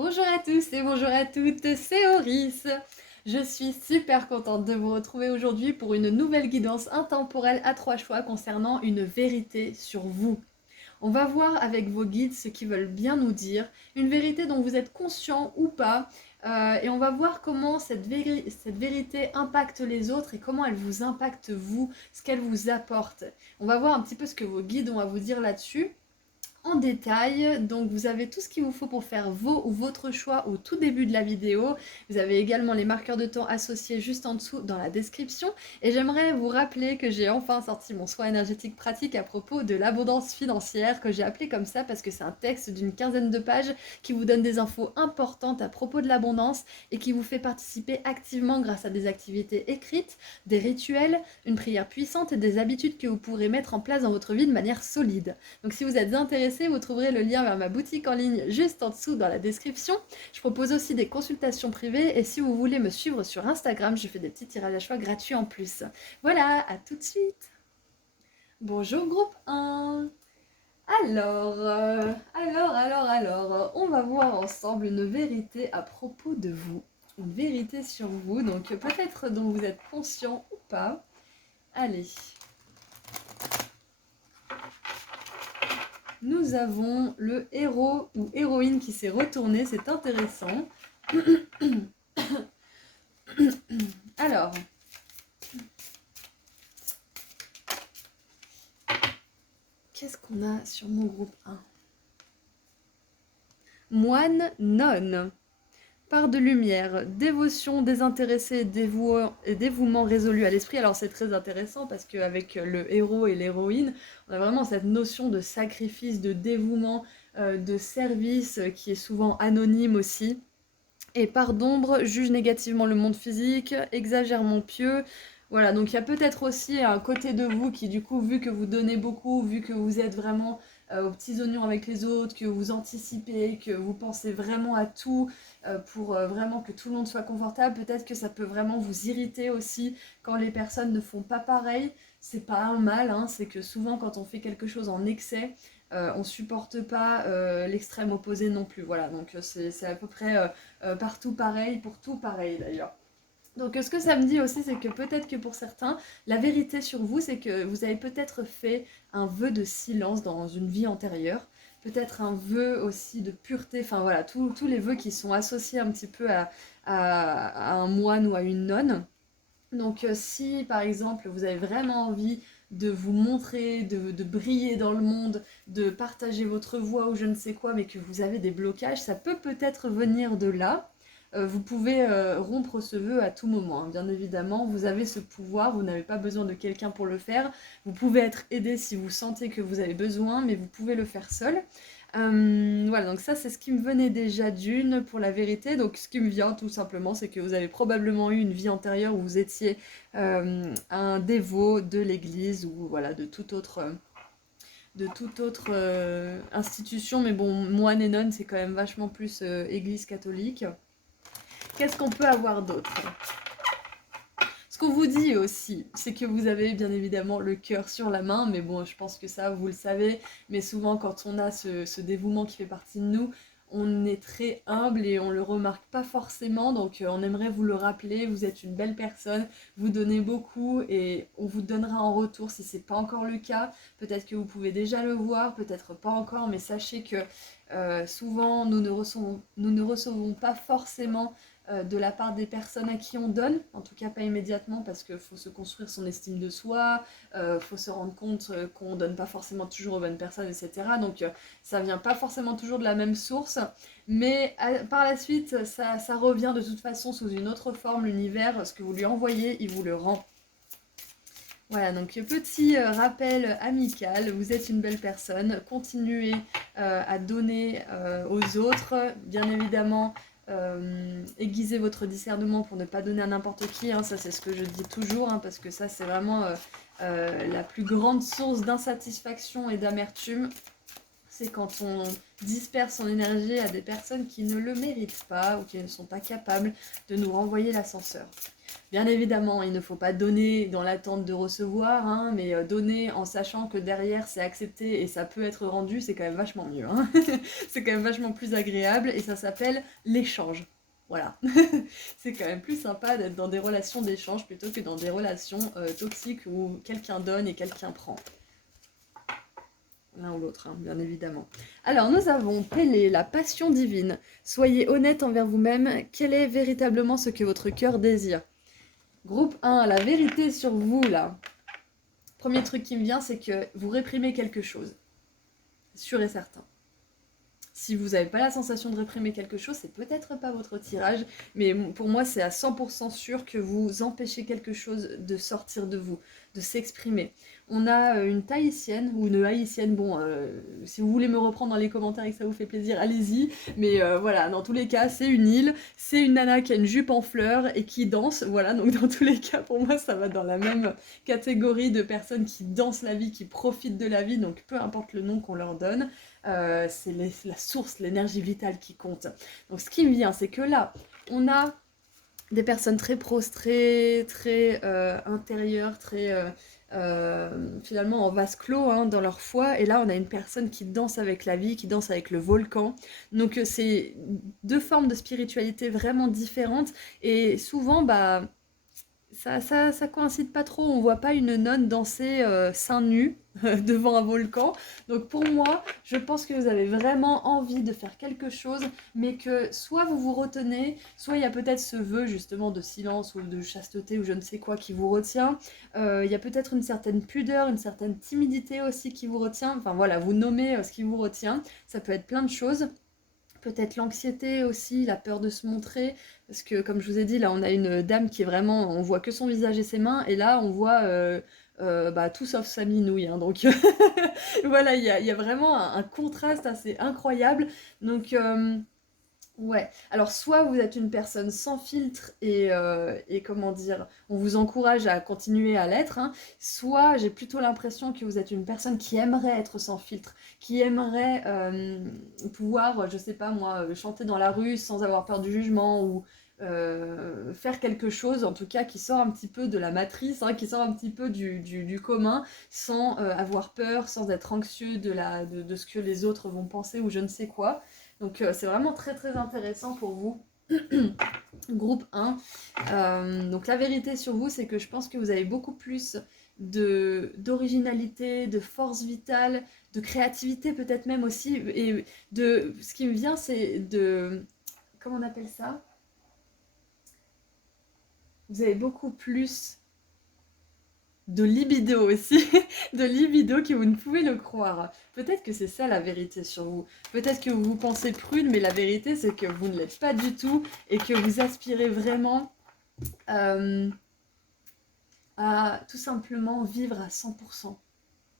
Bonjour à tous et bonjour à toutes, c'est Oris. Je suis super contente de vous retrouver aujourd'hui pour une nouvelle guidance intemporelle à 3 choix concernant une vérité sur vous. On va voir avec vos guides ce qu'ils veulent bien nous dire, une vérité dont vous êtes conscient ou pas, et on va voir comment cette vérité impacte les autres et comment elle vous impacte vous, ce qu'elle vous apporte. On va voir un petit peu ce que vos guides ont à vous dire là-dessus en détail. Donc vous avez tout ce qu'il vous faut pour faire vos ou votre choix au tout début de la vidéo. Vous avez également les marqueurs de temps associés juste en dessous dans la description. Et j'aimerais vous rappeler que j'ai enfin sorti mon soin énergétique pratique à propos de l'abondance financière, que j'ai appelé comme ça parce que c'est un texte d'une quinzaine de pages qui vous donne des infos importantes à propos de l'abondance et qui vous fait participer activement grâce à des activités écrites, des rituels, une prière puissante et des habitudes que vous pourrez mettre en place dans votre vie de manière solide. Donc si vous êtes intéressé, vous trouverez le lien vers ma boutique en ligne juste en dessous dans la description. Je propose aussi des consultations privées et si vous voulez me suivre sur Instagram, je fais des petits tirages à choix gratuits en plus. Voilà, à tout de suite. Bonjour groupe 1. Alors, on va voir ensemble une vérité à propos de vous. Une vérité sur vous, donc peut-être dont vous êtes conscient ou pas. Allez. Nous avons le héros ou héroïne qui s'est retourné, c'est intéressant. Alors, qu'est-ce qu'on a sur mon groupe 1? Moine nonne. Part de lumière, dévotion désintéressée et dévouement résolu à l'esprit. Alors c'est très intéressant parce qu'avec le héros et l'héroïne, on a vraiment cette notion de sacrifice, de dévouement, de service qui est souvent anonyme aussi. Et part d'ombre, juge négativement le monde physique, exagèrement pieux. Voilà, donc il y a peut-être aussi un côté de vous qui du coup, vu que vous donnez beaucoup, vu que vous êtes vraiment aux petits oignons avec les autres, que vous anticipez, que vous pensez vraiment à tout pour vraiment que tout le monde soit confortable, peut-être que ça peut vraiment vous irriter aussi quand les personnes ne font pas pareil. C'est pas un mal, hein, c'est que souvent quand on fait quelque chose en excès, on supporte pas l'extrême opposé non plus. Voilà, donc c'est à peu près partout pareil, pour tout pareil d'ailleurs. Donc ce que ça me dit aussi, c'est que peut-être que pour certains, la vérité sur vous, c'est que vous avez peut-être fait un vœu de silence dans une vie antérieure, peut-être un vœu aussi de pureté, enfin voilà, tous les vœux qui sont associés un petit peu à un moine ou à une nonne. Donc si par exemple vous avez vraiment envie de vous montrer, de briller dans le monde, de partager votre voix ou je ne sais quoi, mais que vous avez des blocages, ça peut peut-être venir de là. Vous pouvez rompre ce vœu à tout moment, hein. Bien évidemment, vous avez ce pouvoir, vous n'avez pas besoin de quelqu'un pour le faire. Vous pouvez être aidé si vous sentez que vous avez besoin, mais vous pouvez le faire seul. Voilà, donc ça c'est ce qui me venait déjà d'une pour la vérité. Donc ce qui me vient tout simplement, c'est que vous avez probablement eu une vie antérieure où vous étiez un dévot de l'église ou voilà de toute autre institution. Mais bon, moine et nonne c'est quand même vachement plus église catholique. Qu'est-ce qu'on peut avoir d'autre? Ce qu'on vous dit aussi, c'est que vous avez bien évidemment le cœur sur la main, mais bon, je pense que ça, vous le savez, mais souvent quand on a ce dévouement qui fait partie de nous, on est très humble et on le remarque pas forcément, donc on aimerait vous le rappeler, vous êtes une belle personne, vous donnez beaucoup et on vous donnera en retour si c'est pas encore le cas. Peut-être que vous pouvez déjà le voir, peut-être pas encore, mais sachez que souvent nous ne recevons pas forcément de la part des personnes à qui on donne, en tout cas pas immédiatement parce qu'il faut se construire son estime de soi, faut se rendre compte qu'on donne pas forcément toujours aux bonnes personnes, etc. Donc ça vient pas forcément toujours de la même source, mais par la suite ça revient de toute façon sous une autre forme, l'univers, ce que vous lui envoyez, il vous le rend. Voilà, donc petit rappel amical, vous êtes une belle personne, continuez à donner aux autres, bien évidemment, aiguisez votre discernement pour ne pas donner à n'importe qui, hein, ça c'est ce que je dis toujours, hein, parce que ça c'est vraiment la plus grande source d'insatisfaction et d'amertume, c'est quand on disperse son énergie à des personnes qui ne le méritent pas ou qui ne sont pas capables de nous renvoyer l'ascenseur. Bien évidemment, il ne faut pas donner dans l'attente de recevoir, hein, mais donner en sachant que derrière c'est accepté et ça peut être rendu, c'est quand même vachement mieux. Hein. C'est quand même vachement plus agréable et ça s'appelle l'échange. Voilà. C'est quand même plus sympa d'être dans des relations d'échange plutôt que dans des relations toxiques où quelqu'un donne et quelqu'un prend. L'un ou l'autre, hein, bien évidemment. Alors, nous avons Pélé, la passion divine. Soyez honnête envers vous-même. Quel est véritablement ce que votre cœur désire? Groupe 1, la vérité sur vous, là. Premier truc qui me vient, c'est que vous réprimez quelque chose. Sûr et certain. Si vous n'avez pas la sensation de réprimer quelque chose, c'est peut-être pas votre tirage, mais pour moi, c'est à 100% sûr que vous empêchez quelque chose de sortir de vous, de s'exprimer. On a une Tahitienne, ou une Haïtienne, bon, si vous voulez me reprendre dans les commentaires et que ça vous fait plaisir, allez-y, mais voilà, dans tous les cas, c'est une île, c'est une nana qui a une jupe en fleurs et qui danse, voilà, donc dans tous les cas, pour moi, ça va dans la même catégorie de personnes qui dansent la vie, qui profitent de la vie, donc peu importe le nom qu'on leur donne. C'est la source, l'énergie vitale qui compte. Donc ce qui me vient, c'est que là, on a des personnes très prostrées, très intérieures, très finalement en vase clos hein, dans leur foi. Et là, on a une personne qui danse avec la vie, qui danse avec le volcan. Donc c'est deux formes de spiritualité vraiment différentes. Et souvent, bah... Ça coïncide pas trop, on voit pas une nonne danser seins nus devant un volcan. Donc pour moi, je pense que vous avez vraiment envie de faire quelque chose, mais que soit vous vous retenez, soit il y a peut-être ce vœu justement de silence ou de chasteté ou je ne sais quoi qui vous retient. Il y a peut-être une certaine pudeur, une certaine timidité aussi qui vous retient. Enfin voilà, vous nommez ce qui vous retient. Ça peut être plein de choses. Peut-être l'anxiété aussi, la peur de se montrer, parce que comme je vous ai dit, là on a une dame qui est vraiment, on voit que son visage et ses mains, et là on voit bah, tout sauf sa minouille, hein, donc voilà, il y a vraiment un contraste assez incroyable, donc ouais, alors soit vous êtes une personne sans filtre et comment dire, on vous encourage à continuer à l'être, hein, soit j'ai plutôt l'impression que vous êtes une personne qui aimerait être sans filtre, qui aimerait pouvoir, je sais pas moi, chanter dans la rue sans avoir peur du jugement ou faire quelque chose en tout cas qui sort un petit peu de la matrice, hein, qui sort un petit peu du commun, sans avoir peur, sans être anxieux de ce que les autres vont penser ou je ne sais quoi. Donc c'est vraiment très très intéressant pour vous. Groupe 1. Donc la vérité sur vous, c'est que je pense que vous avez beaucoup plus d'originalité, de force vitale, de créativité peut-être même aussi. Et ce qui me vient, c'est de... Comment on appelle ça? Vous avez beaucoup plus de libido aussi, de libido que vous ne pouvez le croire. Peut-être que c'est ça la vérité sur vous. Peut-être que vous vous pensez prude, mais la vérité c'est que vous ne l'êtes pas du tout et que vous aspirez vraiment à tout simplement vivre à 100%.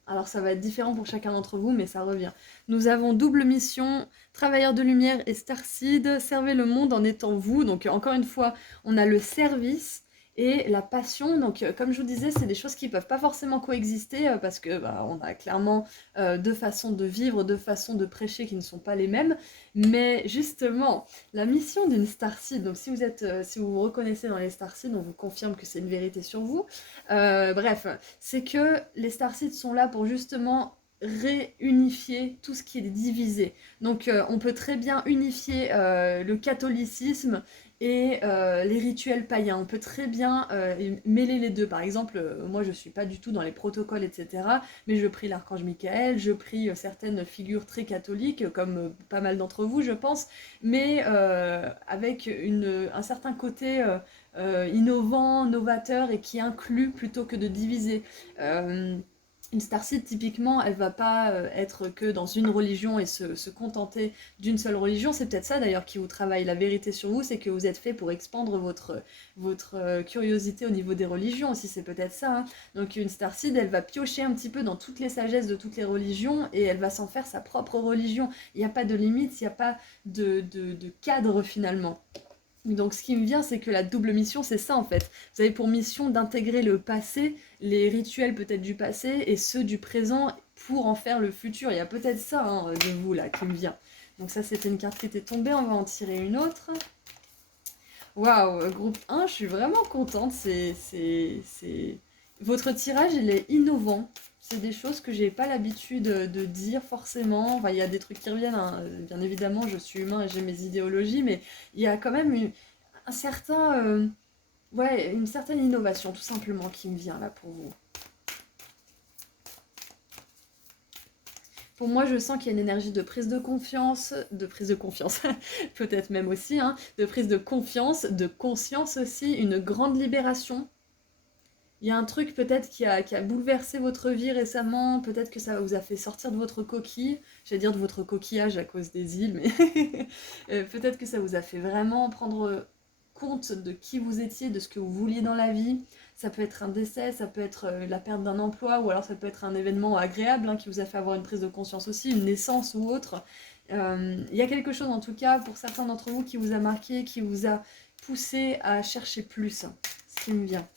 Alors ça va être différent pour chacun d'entre vous, mais ça revient. Nous avons double mission, Travailleurs de lumière et Starseed, servez le monde en étant vous. Donc encore une fois, on a le service et la passion. Donc comme je vous disais, c'est des choses qui ne peuvent pas forcément coexister parce que bah, on a clairement deux façons de vivre, deux façons de prêcher qui ne sont pas les mêmes. Mais justement, la mission d'une Starseed, donc si vous vous reconnaissez dans les Starseed, on vous confirme que c'est une vérité sur vous. Bref, c'est que les Starseeds sont là pour justement réunifier tout ce qui est divisé. Donc on peut très bien unifier le catholicisme et les rituels païens. On peut très bien mêler les deux. Par exemple, moi je suis pas du tout dans les protocoles, etc. Mais je prie l'archange Michael, je prie certaines figures très catholiques, comme pas mal d'entre vous, je pense, mais avec un certain côté innovant, novateur et qui inclut plutôt que de diviser. Une starseed, typiquement, elle va pas être que dans une religion et se contenter d'une seule religion. C'est peut-être ça d'ailleurs qui vous travaille. La vérité sur vous, c'est que vous êtes fait pour expandre votre curiosité au niveau des religions aussi. C'est peut-être ça. Hein. Donc une starseed, elle va piocher un petit peu dans toutes les sagesses de toutes les religions et elle va s'en faire sa propre religion. Il n'y a pas de limite, il n'y a pas de cadre finalement. Donc ce qui me vient, c'est que la double mission, c'est ça en fait. Vous avez pour mission d'intégrer le passé, les rituels peut-être du passé, et ceux du présent pour en faire le futur. Il y a peut-être ça hein, de vous là qui me vient. Donc ça c'était une carte qui était tombée, on va en tirer une autre. Waouh, groupe 1, je suis vraiment contente. Votre tirage, il est innovant. C'est des choses que j'ai pas l'habitude de dire forcément. Enfin, il y a des trucs qui reviennent, hein. Bien évidemment, je suis humain et j'ai mes idéologies, mais il y a quand même un certain, ouais, une certaine innovation, tout simplement, qui me vient là pour vous. Pour moi, je sens qu'il y a une énergie de prise de confiance, peut-être même aussi, hein, de prise de confiance, de conscience aussi, une grande libération. Il y a un truc peut-être qui a bouleversé votre vie récemment, peut-être que ça vous a fait sortir de votre coquille, j'allais dire de votre coquillage à cause des îles, mais peut-être que ça vous a fait vraiment prendre compte de qui vous étiez, de ce que vous vouliez dans la vie. Ça peut être un décès, ça peut être la perte d'un emploi, ou alors ça peut être un événement agréable hein, qui vous a fait avoir une prise de conscience aussi, une naissance ou autre. Il y a quelque chose en tout cas pour certains d'entre vous qui vous a marqué, qui vous a poussé à chercher plus, ce qui me vient.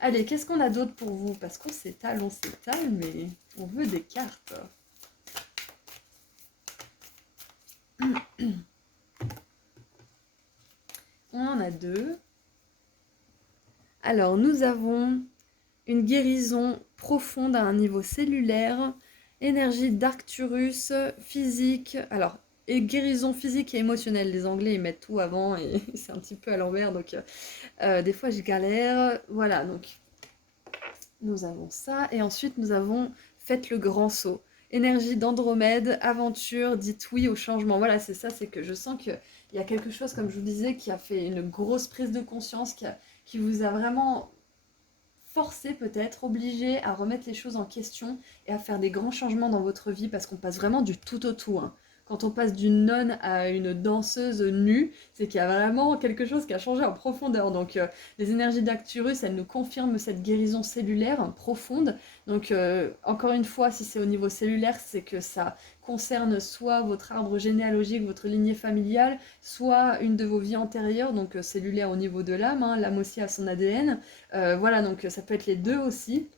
Allez, qu'est-ce qu'on a d'autre pour vous? Parce qu'on s'étale, mais on veut des cartes. On en a deux. Alors, nous avons une guérison profonde à un niveau cellulaire, énergie d'Arcturus, physique. Alors, et guérison physique et émotionnelle. Les Anglais, ils mettent tout avant et c'est un petit peu à l'envers, donc des fois je galère. Voilà, donc nous avons ça. Et ensuite, nous avons faites le grand saut. Énergie d'Andromède, aventure, dites oui au changement. Voilà, c'est ça, c'est que je sens qu'il y a quelque chose, comme je vous disais, qui a fait une grosse prise de conscience, qui vous a vraiment forcé peut-être, obligé à remettre les choses en question et à faire des grands changements dans votre vie parce qu'on passe vraiment du tout au tout, hein. Quand on passe d'une nonne à une danseuse nue, c'est qu'il y a vraiment quelque chose qui a changé en profondeur. Donc les énergies d'Acturus, elles nous confirment cette guérison cellulaire profonde. Donc encore une fois, si c'est au niveau cellulaire, c'est que ça concerne soit votre arbre généalogique, votre lignée familiale, soit une de vos vies antérieures, donc cellulaire au niveau de l'âme, hein, l'âme aussi a son ADN. Voilà, donc ça peut être les deux aussi.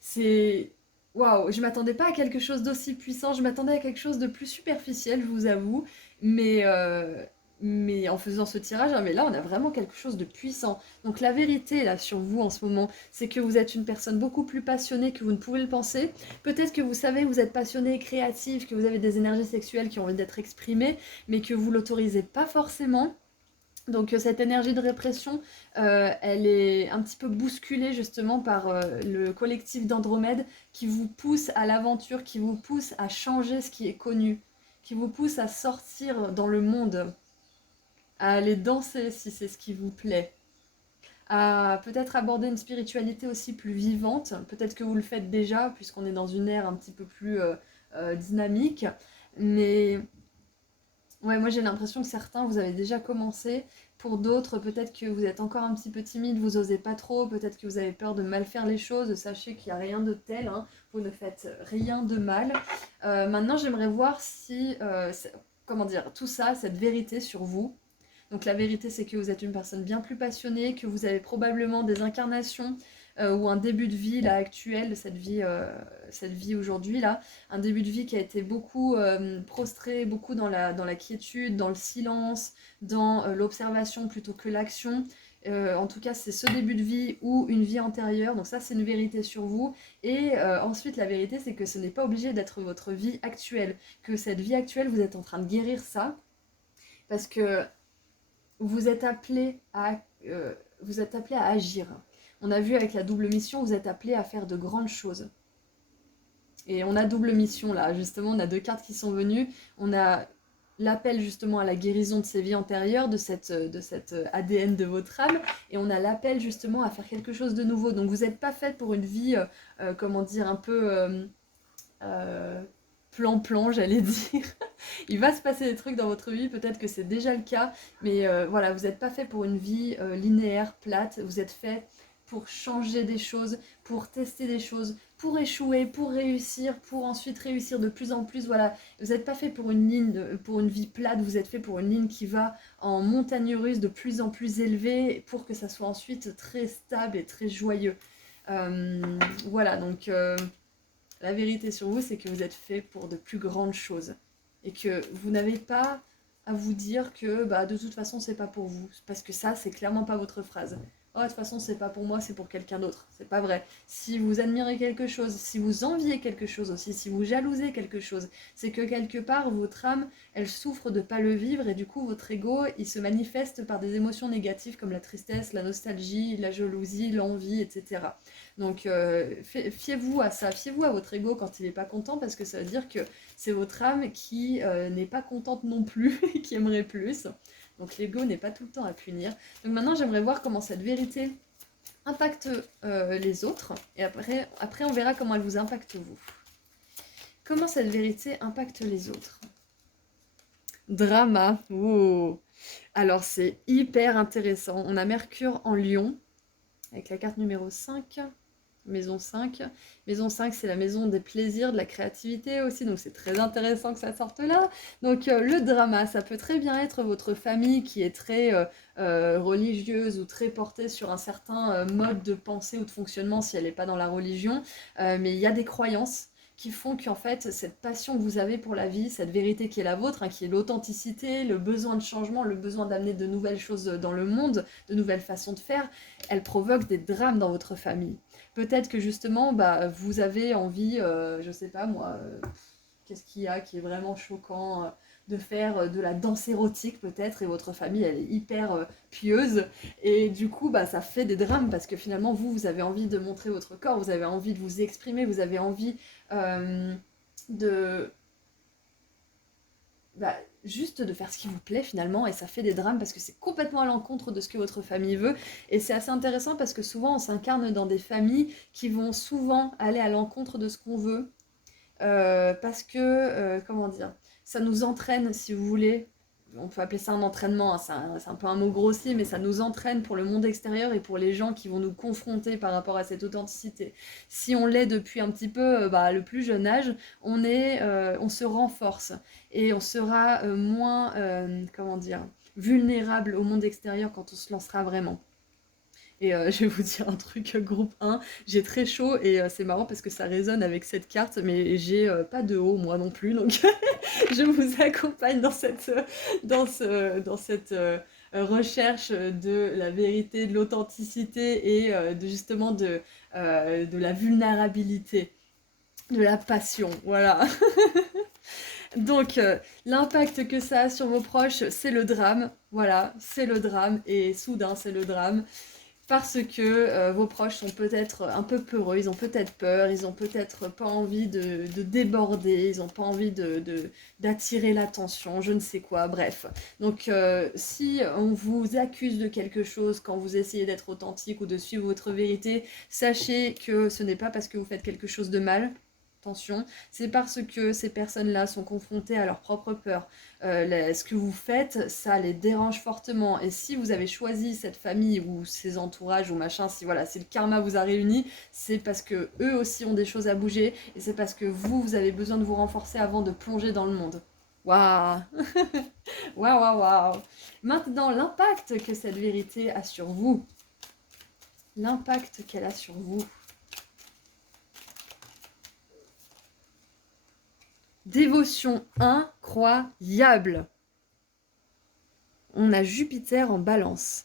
C'est... Waouh, je m'attendais pas à quelque chose d'aussi puissant, je m'attendais à quelque chose de plus superficiel, je vous avoue, mais, euh, mais en faisant ce tirage, hein, mais là on a vraiment quelque chose de puissant. Donc la vérité là sur vous en ce moment, c'est que vous êtes une personne beaucoup plus passionnée que vous ne pouvez le penser. Peut-être que vous savez que vous êtes passionné, créatif, que vous avez des énergies sexuelles qui ont envie d'être exprimées, mais que vous l'autorisez pas forcément. Donc cette énergie de répression, elle est un petit peu bousculée justement par le collectif d'Andromède qui vous pousse à l'aventure, qui vous pousse à changer ce qui est connu, qui vous pousse à sortir dans le monde, à aller danser si c'est ce qui vous plaît, à peut-être aborder une spiritualité aussi plus vivante. Peut-être que vous le faites déjà puisqu'on est dans une ère un petit peu plus dynamique, mais ouais, moi j'ai l'impression que certains, vous avez déjà commencé. Pour d'autres, peut-être que vous êtes encore un petit peu timide, vous osez pas trop, peut-être que vous avez peur de mal faire les choses. Sachez qu'il n'y a rien de tel, hein. Vous ne faites rien de mal. Maintenant, j'aimerais voir si, comment dire, tout ça, cette vérité sur vous. Donc la vérité, c'est que vous êtes une personne bien plus passionnée, que vous avez probablement des incarnations ou un début de vie là actuel, cette vie aujourd'hui là, un début de vie qui a été beaucoup prostré, beaucoup dans la quiétude, dans le silence, dans l'observation plutôt que l'action. En tout cas, c'est ce début de vie ou une vie antérieure. Donc ça, c'est une vérité sur vous. Et ensuite, la vérité, c'est que ce n'est pas obligé d'être votre vie actuelle. Que cette vie actuelle, vous êtes en train de guérir ça. Parce que vous êtes appelé à, vous êtes appelé à agir. On a vu avec la double mission, vous êtes appelé à faire de grandes choses. Et on a double mission là, justement, on a deux cartes qui sont venues. On a l'appel justement à la guérison de ces vies antérieures, de cette ADN de votre âme, et on a l'appel justement à faire quelque chose de nouveau. Donc vous n'êtes pas faite pour une vie, comment dire, un peu euh, plan-plan, j'allais dire. Il va se passer des trucs dans votre vie, peut-être que c'est déjà le cas, mais voilà, vous n'êtes pas fait pour une vie linéaire, plate, vous êtes fait pour changer des choses, pour tester des choses, pour échouer, pour réussir, pour ensuite réussir de plus en plus, voilà. Vous n'êtes pas fait pour une ligne, pour une vie plate, vous êtes fait pour une ligne qui va en montagne russe de plus en plus élevée, pour que ça soit ensuite très stable et très joyeux. Voilà, donc la vérité sur vous, c'est que vous êtes fait pour de plus grandes choses et que vous n'avez pas à vous dire que bah, de toute façon c'est pas pour vous. Parce que ça, c'est clairement pas votre phrase. Oh, de toute façon, c'est pas pour moi, c'est pour quelqu'un d'autre. C'est pas vrai. Si vous admirez quelque chose, si vous enviez quelque chose aussi, si vous jalousez quelque chose, c'est que quelque part, votre âme, elle souffre de pas le vivre et du coup, votre ego, il se manifeste par des émotions négatives comme la tristesse, la nostalgie, la jalousie, l'envie, etc. Donc, fiez-vous à ça, fiez-vous à votre ego quand il n'est pas content parce que ça veut dire que c'est votre âme qui n'est pas contente non plus, qui aimerait plus. Donc l'ego n'est pas tout le temps à punir. Donc maintenant j'aimerais voir comment cette vérité impacte les autres. Et après on verra comment elle vous impacte vous. Comment cette vérité impacte les autres? Drama. Oh. Alors c'est hyper intéressant. On a Mercure en Lion avec la carte numéro 5. Maison 5. Maison 5, c'est la maison des plaisirs, de la créativité aussi, donc c'est très intéressant que ça sorte là. Donc le drama, ça peut très bien être votre famille qui est très religieuse ou très portée sur un certain mode de pensée ou de fonctionnement si elle n'est pas dans la religion, mais il y a des croyances qui font qu'en fait, cette passion que vous avez pour la vie, cette vérité qui est la vôtre, hein, qui est l'authenticité, le besoin de changement, le besoin d'amener de nouvelles choses dans le monde, de nouvelles façons de faire, elle provoque des drames dans votre famille. Peut-être que justement, bah, vous avez envie, je sais pas moi, qu'est-ce qu'il y a qui est vraiment choquant, de faire de la danse érotique peut-être, et votre famille elle est hyper pieuse, et du coup bah, ça fait des drames parce que finalement vous avez envie de montrer votre corps, vous avez envie de vous exprimer, vous avez envie de bah, juste de faire ce qui vous plaît finalement, et ça fait des drames parce que c'est complètement à l'encontre de ce que votre famille veut. Et c'est assez intéressant parce que souvent on s'incarne dans des familles qui vont souvent aller à l'encontre de ce qu'on veut, parce que, comment dire, ça nous entraîne, si vous voulez. On peut appeler ça un entraînement, hein, c'est un peu un mot grossier, mais ça nous entraîne pour le monde extérieur et pour les gens qui vont nous confronter par rapport à cette authenticité. Si on l'est depuis un petit peu bah, le plus jeune âge, on se renforce et on sera moins, comment dire, vulnérable au monde extérieur quand on se lancera vraiment. Et je vais vous dire un truc, groupe 1, j'ai très chaud et c'est marrant parce que ça résonne avec cette carte, mais j'ai pas de haut moi non plus, donc je vous accompagne dans cette recherche de la vérité, de l'authenticité et de la vulnérabilité, de la passion, voilà. Donc, l'impact que ça a sur vos proches, c'est le drame, voilà, c'est le drame, et soudain c'est le drame. Parce que vos proches sont peut-être un peu peureux, ils ont peut-être peur, ils ont peut-être pas envie de déborder, ils ont pas envie d'attirer l'attention, je ne sais quoi, bref. Donc si on vous accuse de quelque chose quand vous essayez d'être authentique ou de suivre votre vérité, sachez que ce n'est pas parce que vous faites quelque chose de mal. Attention, c'est parce que ces personnes-là sont confrontées à leur propre peur. Ce que vous faites, ça les dérange fortement. Et si vous avez choisi cette famille ou ces entourages ou machin, si voilà, si le karma vous a réunis, c'est parce que eux aussi ont des choses à bouger et c'est parce que vous avez besoin de vous renforcer avant de plonger dans le monde. Waouh. Waouh, waouh, waouh. Maintenant, l'impact que cette vérité a sur vous. L'impact qu'elle a sur vous. Dévotion incroyable. On a Jupiter en balance.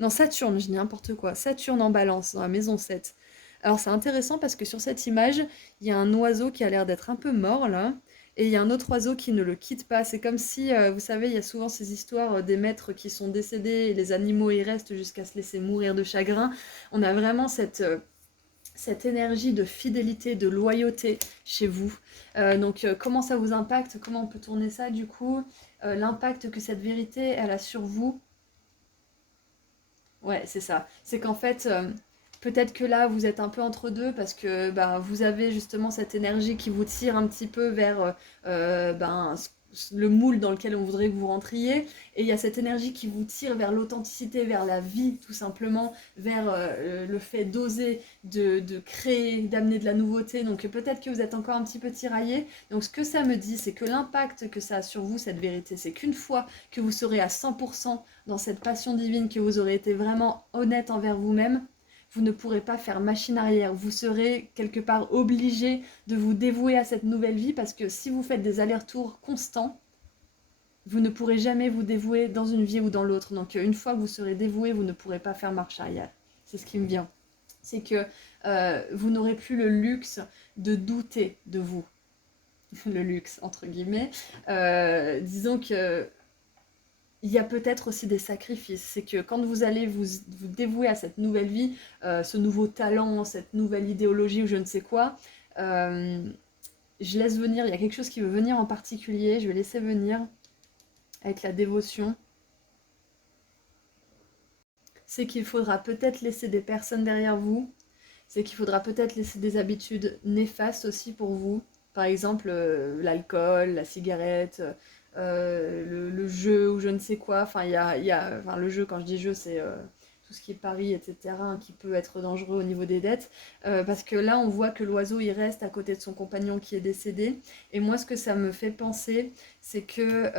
Non, Saturne, je dis n'importe quoi. Saturne en balance, dans la maison 7. Alors c'est intéressant parce que sur cette image, il y a un oiseau qui a l'air d'être un peu mort là, et il y a un autre oiseau qui ne le quitte pas. C'est comme si, vous savez, il y a souvent ces histoires des maîtres qui sont décédés et les animaux y restent jusqu'à se laisser mourir de chagrin. On a vraiment cette énergie de fidélité, de loyauté chez vous. Donc comment ça vous impacte? Comment on peut tourner ça du coup? L'impact que cette vérité, elle a sur vous. Ouais, c'est ça. C'est qu'en fait, peut-être que là, vous êtes un peu entre deux parce que bah, vous avez justement cette énergie qui vous tire un petit peu vers le moule dans lequel on voudrait que vous rentriez. Et il y a cette énergie qui vous tire vers l'authenticité, vers la vie, tout simplement, vers le fait d'oser, de créer, d'amener de la nouveauté. Donc peut-être que vous êtes encore un petit peu tiraillé. Donc ce que ça me dit, c'est que l'impact que ça a sur vous, cette vérité, c'est qu'une fois que vous serez à 100% dans cette passion divine, que vous aurez été vraiment honnête envers vous-même, vous ne pourrez pas faire machine arrière. Vous serez quelque part obligé de vous dévouer à cette nouvelle vie parce que si vous faites des allers-retours constants, vous ne pourrez jamais vous dévouer dans une vie ou dans l'autre. Donc une fois que vous serez dévoué, vous ne pourrez pas faire marche arrière. C'est ce qui me vient. C'est que vous n'aurez plus le luxe de douter de vous. Le luxe, entre guillemets. Disons que il y a peut-être aussi des sacrifices. C'est que quand vous allez vous dévouer à cette nouvelle vie, ce nouveau talent, cette nouvelle idéologie ou je ne sais quoi, je laisse venir, il y a quelque chose qui veut venir en particulier, je vais laisser venir avec la dévotion. C'est qu'il faudra peut-être laisser des personnes derrière vous, c'est qu'il faudra peut-être laisser des habitudes néfastes aussi pour vous. Par exemple, l'alcool, la cigarette, le jeu ou je ne sais quoi. Enfin, enfin, le jeu, quand je dis jeu, c'est tout ce qui est paris, etc., hein, qui peut être dangereux au niveau des dettes. Parce que là, on voit que l'oiseau, il reste à côté de son compagnon qui est décédé. Et moi, ce que ça me fait penser, c'est que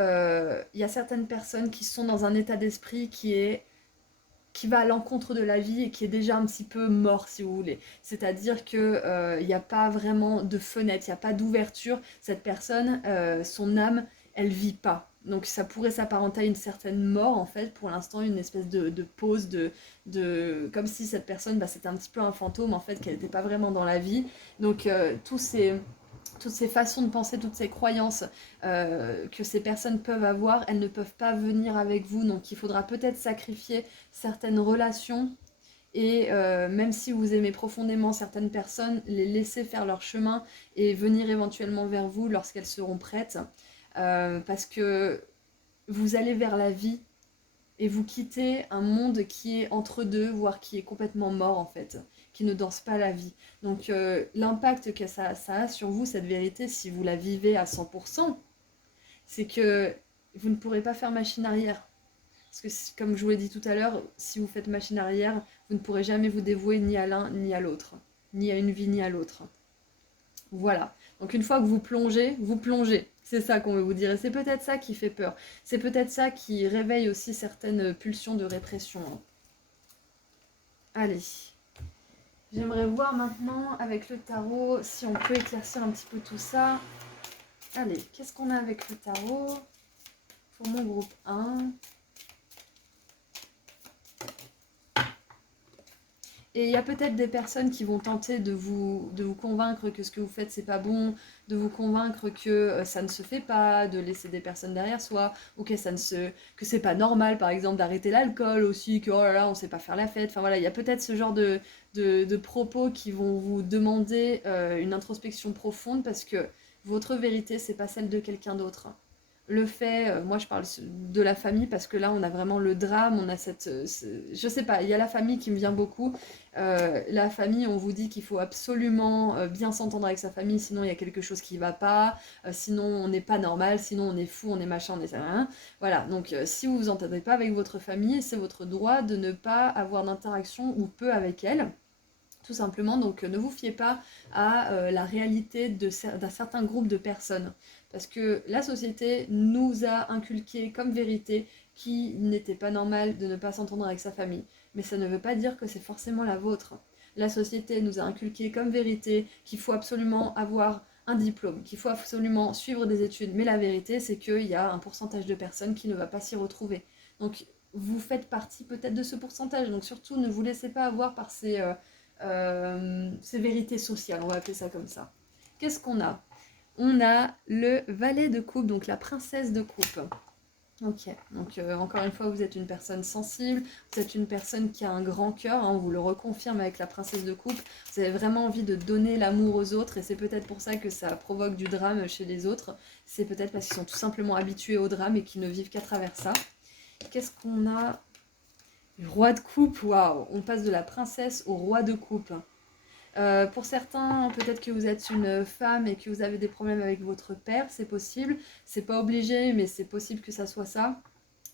il y a certaines personnes qui sont dans un état d'esprit qui va à l'encontre de la vie et qui est déjà un petit peu mort, si vous voulez. C'est-à-dire que il n'y a pas vraiment de fenêtre, il n'y a pas d'ouverture. Cette personne, son âme, elle vit pas. Donc ça pourrait s'apparenter à une certaine mort, en fait, pour l'instant, une espèce de pause, comme si cette personne, bah, c'était un petit peu un fantôme, en fait, qu'elle n'était pas vraiment dans la vie. Donc toutes ces façons de penser, toutes ces croyances que ces personnes peuvent avoir, elles ne peuvent pas venir avec vous. Donc il faudra peut-être sacrifier certaines relations et même si vous aimez profondément certaines personnes, les laisser faire leur chemin et venir éventuellement vers vous lorsqu'elles seront prêtes. Parce que vous allez vers la vie et vous quittez un monde qui est entre deux, voire qui est complètement mort en fait, qui ne danse pas la vie. Donc l'impact que ça a sur vous, cette vérité, si vous la vivez à 100%, c'est que vous ne pourrez pas faire machine arrière. Parce que comme je vous l'ai dit tout à l'heure, si vous faites machine arrière, vous ne pourrez jamais vous dévouer ni à l'un ni à l'autre, ni à une vie ni à l'autre. Voilà. Donc une fois que vous plongez, vous plongez. C'est ça qu'on veut vous dire. Et c'est peut-être ça qui fait peur. C'est peut-être ça qui réveille aussi certaines pulsions de répression. Allez. J'aimerais voir maintenant avec le tarot si on peut éclaircir un petit peu tout ça. Allez, qu'est-ce qu'on a avec le tarot pour mon groupe 1? Et il y a peut-être des personnes qui vont tenter de vous convaincre que ce que vous faites c'est pas bon, de vous convaincre que ça ne se fait pas, de laisser des personnes derrière soi, ou que que c'est pas normal par exemple d'arrêter l'alcool aussi, que oh là là on sait pas faire la fête. Enfin voilà, il y a peut-être ce genre de propos qui vont vous demander une introspection profonde parce que votre vérité c'est pas celle de quelqu'un d'autre. Le fait, moi je parle de la famille parce que là on a vraiment le drame, on a je sais pas, il y a la famille qui me vient beaucoup. La famille, on vous dit qu'il faut absolument bien s'entendre avec sa famille, sinon il y a quelque chose qui va pas, sinon on n'est pas normal, sinon on est fou, on est machin, on est rien. Voilà, donc si vous vous entendez pas avec votre famille, c'est votre droit de ne pas avoir d'interaction ou peu avec elle. Tout simplement, donc ne vous fiez pas à la réalité d'un certain groupe de personnes. Parce que la société nous a inculqué comme vérité qu'il n'était pas normal de ne pas s'entendre avec sa famille. Mais ça ne veut pas dire que c'est forcément la vôtre. La société nous a inculqué comme vérité qu'il faut absolument avoir un diplôme, qu'il faut absolument suivre des études. Mais la vérité, c'est qu'il y a un pourcentage de personnes qui ne va pas s'y retrouver. Donc vous faites partie peut-être de ce pourcentage. Donc surtout, ne vous laissez pas avoir par ces vérités sociales, on va appeler ça comme ça. Qu'est-ce qu'on a? On a le valet de coupe, donc la princesse de coupe. Ok, donc encore une fois, vous êtes une personne sensible, vous êtes une personne qui a un grand cœur, hein, on vous le reconfirme avec la princesse de coupe. Vous avez vraiment envie de donner l'amour aux autres et c'est peut-être pour ça que ça provoque du drame chez les autres. C'est peut-être parce qu'ils sont tout simplement habitués au drame et qu'ils ne vivent qu'à travers ça. Qu'est-ce qu'on a? Le roi de coupe, waouh, on passe de la princesse au roi de coupe. Pour certains, peut-être que vous êtes une femme et que vous avez des problèmes avec votre père, c'est possible. C'est pas obligé, mais c'est possible que ça soit ça.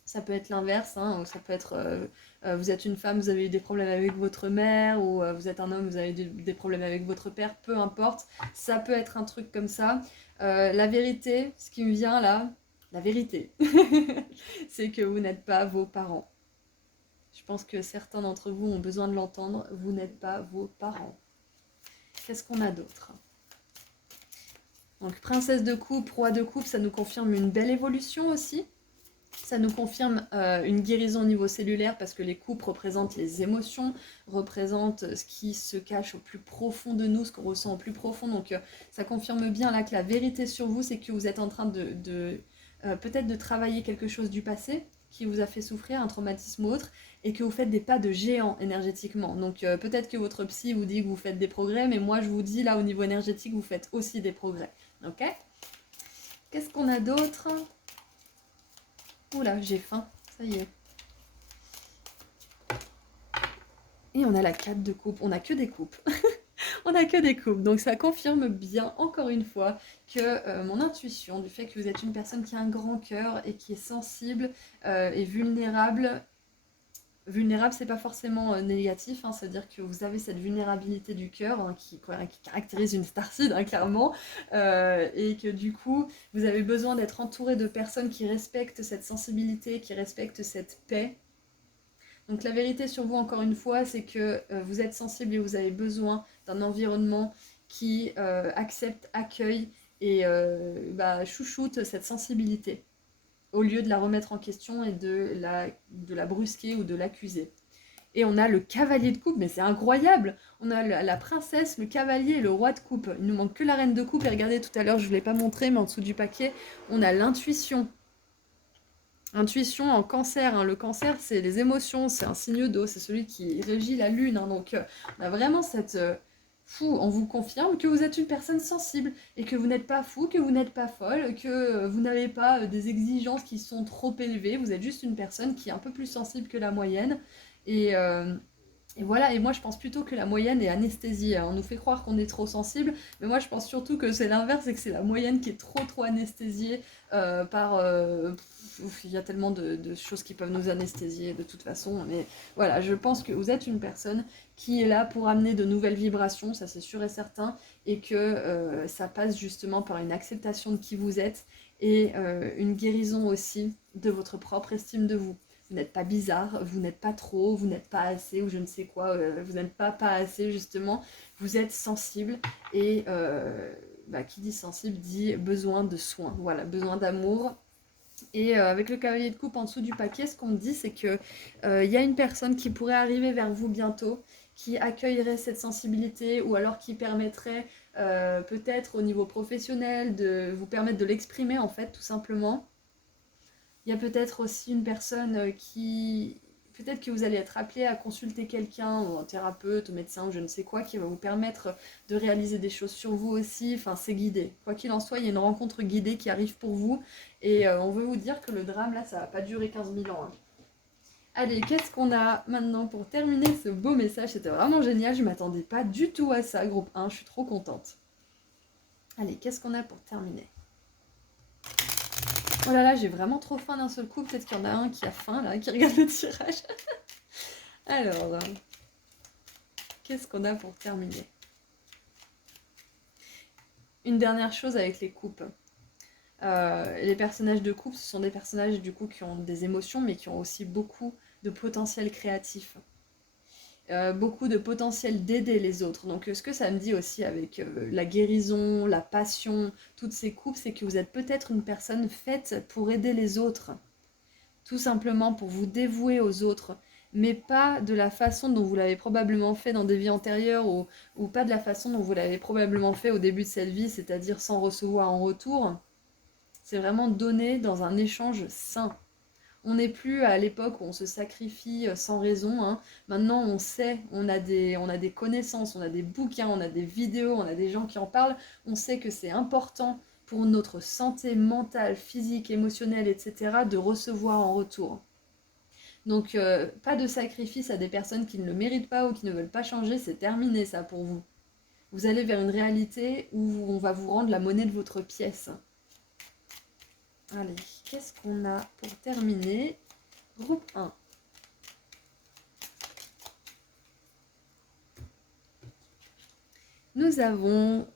Ça peut être l'inverse, hein, ça peut être vous êtes une femme, vous avez eu des problèmes avec votre mère, ou vous êtes un homme, vous avez eu des problèmes avec votre père, peu importe. Ça peut être un truc comme ça. La vérité, ce qui me vient là, la vérité, c'est que vous n'êtes pas vos parents. Je pense que certains d'entre vous ont besoin de l'entendre, vous n'êtes pas vos parents. Qu'est-ce qu'on a d'autre? Donc princesse de coupe, roi de coupe, ça nous confirme une belle évolution aussi. Ça nous confirme une guérison au niveau cellulaire parce que les coupes représentent les émotions, représentent ce qui se cache au plus profond de nous, ce qu'on ressent au plus profond. Donc ça confirme bien là que la vérité sur vous, c'est que vous êtes en train peut-être de travailler quelque chose du passé qui vous a fait souffrir, un traumatisme ou autre, et que vous faites des pas de géant énergétiquement. Donc peut-être que votre psy vous dit que vous faites des progrès, mais moi je vous dis là au niveau énergétique, vous faites aussi des progrès. Ok? Qu'est-ce qu'on a d'autre? Oula, j'ai faim, ça y est. Et on a la 4 de coupe, on n'a que des coupes. On n'a que des coupes, donc ça confirme bien, encore une fois, que mon intuition, du fait que vous êtes une personne qui a un grand cœur et qui est sensible et vulnérable. Vulnérable, c'est pas forcément négatif, hein, c'est-à-dire que vous avez cette vulnérabilité du cœur hein, qui caractérise une starseed, hein, clairement, et que du coup, vous avez besoin d'être entouré de personnes qui respectent cette sensibilité, qui respectent cette paix. Donc la vérité sur vous, encore une fois, c'est que vous êtes sensible et vous avez besoin d'un environnement qui accepte, accueille et chouchoute cette sensibilité, au lieu de la remettre en question et de la brusquer ou de l'accuser. Et on a le cavalier de coupe, mais c'est incroyable. On a la princesse, le cavalier et le roi de coupe. Il nous manque que la reine de coupe. Et regardez, tout à l'heure, je ne vous l'ai pas montré, mais en dessous du paquet, on a l'intuition. Intuition en cancer, hein. Le cancer c'est les émotions, c'est un signe d'eau, c'est celui qui régit la lune, hein. Donc on a vraiment cette... on vous confirme que vous êtes une personne sensible et que vous n'êtes pas fou, que vous n'êtes pas folle, que vous n'avez pas des exigences qui sont trop élevées, vous êtes juste une personne qui est un peu plus sensible que la moyenne et... Et voilà, et moi je pense plutôt que la moyenne est anesthésiée. On nous fait croire qu'on est trop sensible, mais moi je pense surtout que c'est l'inverse, c'est que c'est la moyenne qui est trop anesthésiée par... il y a tellement de choses qui peuvent nous anesthésier de toute façon, mais voilà, je pense que vous êtes une personne qui est là pour amener de nouvelles vibrations, ça c'est sûr et certain, et que ça passe justement par une acceptation de qui vous êtes et une guérison aussi de votre propre estime de vous. Vous n'êtes pas bizarre, vous n'êtes pas trop, vous n'êtes pas assez ou je ne sais quoi, vous n'êtes pas assez justement, vous êtes sensible et qui dit sensible dit besoin de soins, voilà, besoin d'amour. Et avec le cavalier de coupe en dessous du paquet, ce qu'on me dit c'est que y a une personne qui pourrait arriver vers vous bientôt, qui accueillerait cette sensibilité ou alors qui permettrait peut-être au niveau professionnel de vous permettre de l'exprimer en fait tout simplement. Il y a peut-être aussi une personne qui... Peut-être que vous allez être appelé à consulter quelqu'un, ou un thérapeute, ou médecin, ou je ne sais quoi, qui va vous permettre de réaliser des choses sur vous aussi. Enfin, c'est guidé. Quoi qu'il en soit, il y a une rencontre guidée qui arrive pour vous. Et on veut vous dire que le drame, là, ça va pas durer 15 000 ans. Hein. Allez, qu'est-ce qu'on a maintenant pour terminer ce beau message? C'était vraiment génial, je m'attendais pas du tout à ça, groupe 1, je suis trop contente. Allez, qu'est-ce qu'on a pour terminer? Oh là là, j'ai vraiment trop faim d'un seul coup. Peut-être qu'il y en a un qui a faim, là, qui regarde le tirage. Alors, qu'est-ce qu'on a pour terminer? Une dernière chose avec les coupes. Les personnages de coupe, ce sont des personnages du coup qui ont des émotions, mais qui ont aussi beaucoup de potentiel créatif. Beaucoup de potentiel d'aider les autres. Donc ce que ça me dit aussi avec la guérison, la passion, toutes ces coupes, c'est que vous êtes peut-être une personne faite pour aider les autres. Tout simplement pour vous dévouer aux autres, mais pas de la façon dont vous l'avez probablement fait dans des vies antérieures ou pas de la façon dont vous l'avez probablement fait au début de cette vie, c'est-à-dire sans recevoir en retour. C'est vraiment donner dans un échange sain. On n'est plus à l'époque où on se sacrifie sans raison. Hein. Maintenant, on sait, on a des connaissances, on a des bouquins, on a des vidéos, on a des gens qui en parlent. On sait que c'est important pour notre santé mentale, physique, émotionnelle, etc., de recevoir en retour. Donc, pas de sacrifice à des personnes qui ne le méritent pas ou qui ne veulent pas changer, c'est terminé ça pour vous. Vous allez vers une réalité où on va vous rendre la monnaie de votre pièce. Allez, qu'est-ce qu'on a pour terminer? Groupe 1. Nous avons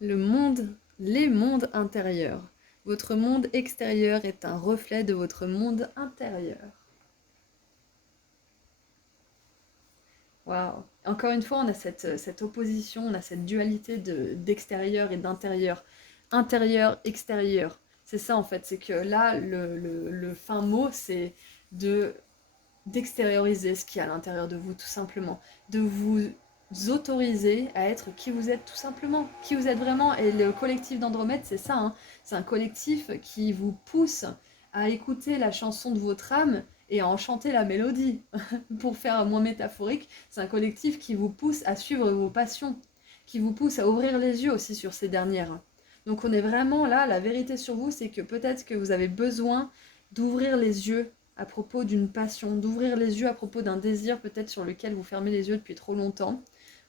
le monde, les mondes intérieurs. Votre monde extérieur est un reflet de votre monde intérieur. Waouh! Encore une fois, on a cette opposition, on a cette dualité d'extérieur et d'intérieur. Intérieur, extérieur. C'est ça en fait, c'est que là, le fin mot, c'est de d'extérioriser ce qui est à l'intérieur de vous, tout simplement. De vous autoriser à être qui vous êtes, tout simplement. Qui vous êtes vraiment. Et le collectif d'Andromède, c'est ça, hein. C'est un collectif qui vous pousse à écouter la chanson de votre âme et à en chanter la mélodie. Pour faire moins métaphorique, c'est un collectif qui vous pousse à suivre vos passions, qui vous pousse à ouvrir les yeux aussi sur ces dernières. Donc on est vraiment là, la vérité sur vous, c'est que peut-être que vous avez besoin d'ouvrir les yeux à propos d'une passion, d'ouvrir les yeux à propos d'un désir peut-être sur lequel vous fermez les yeux depuis trop longtemps,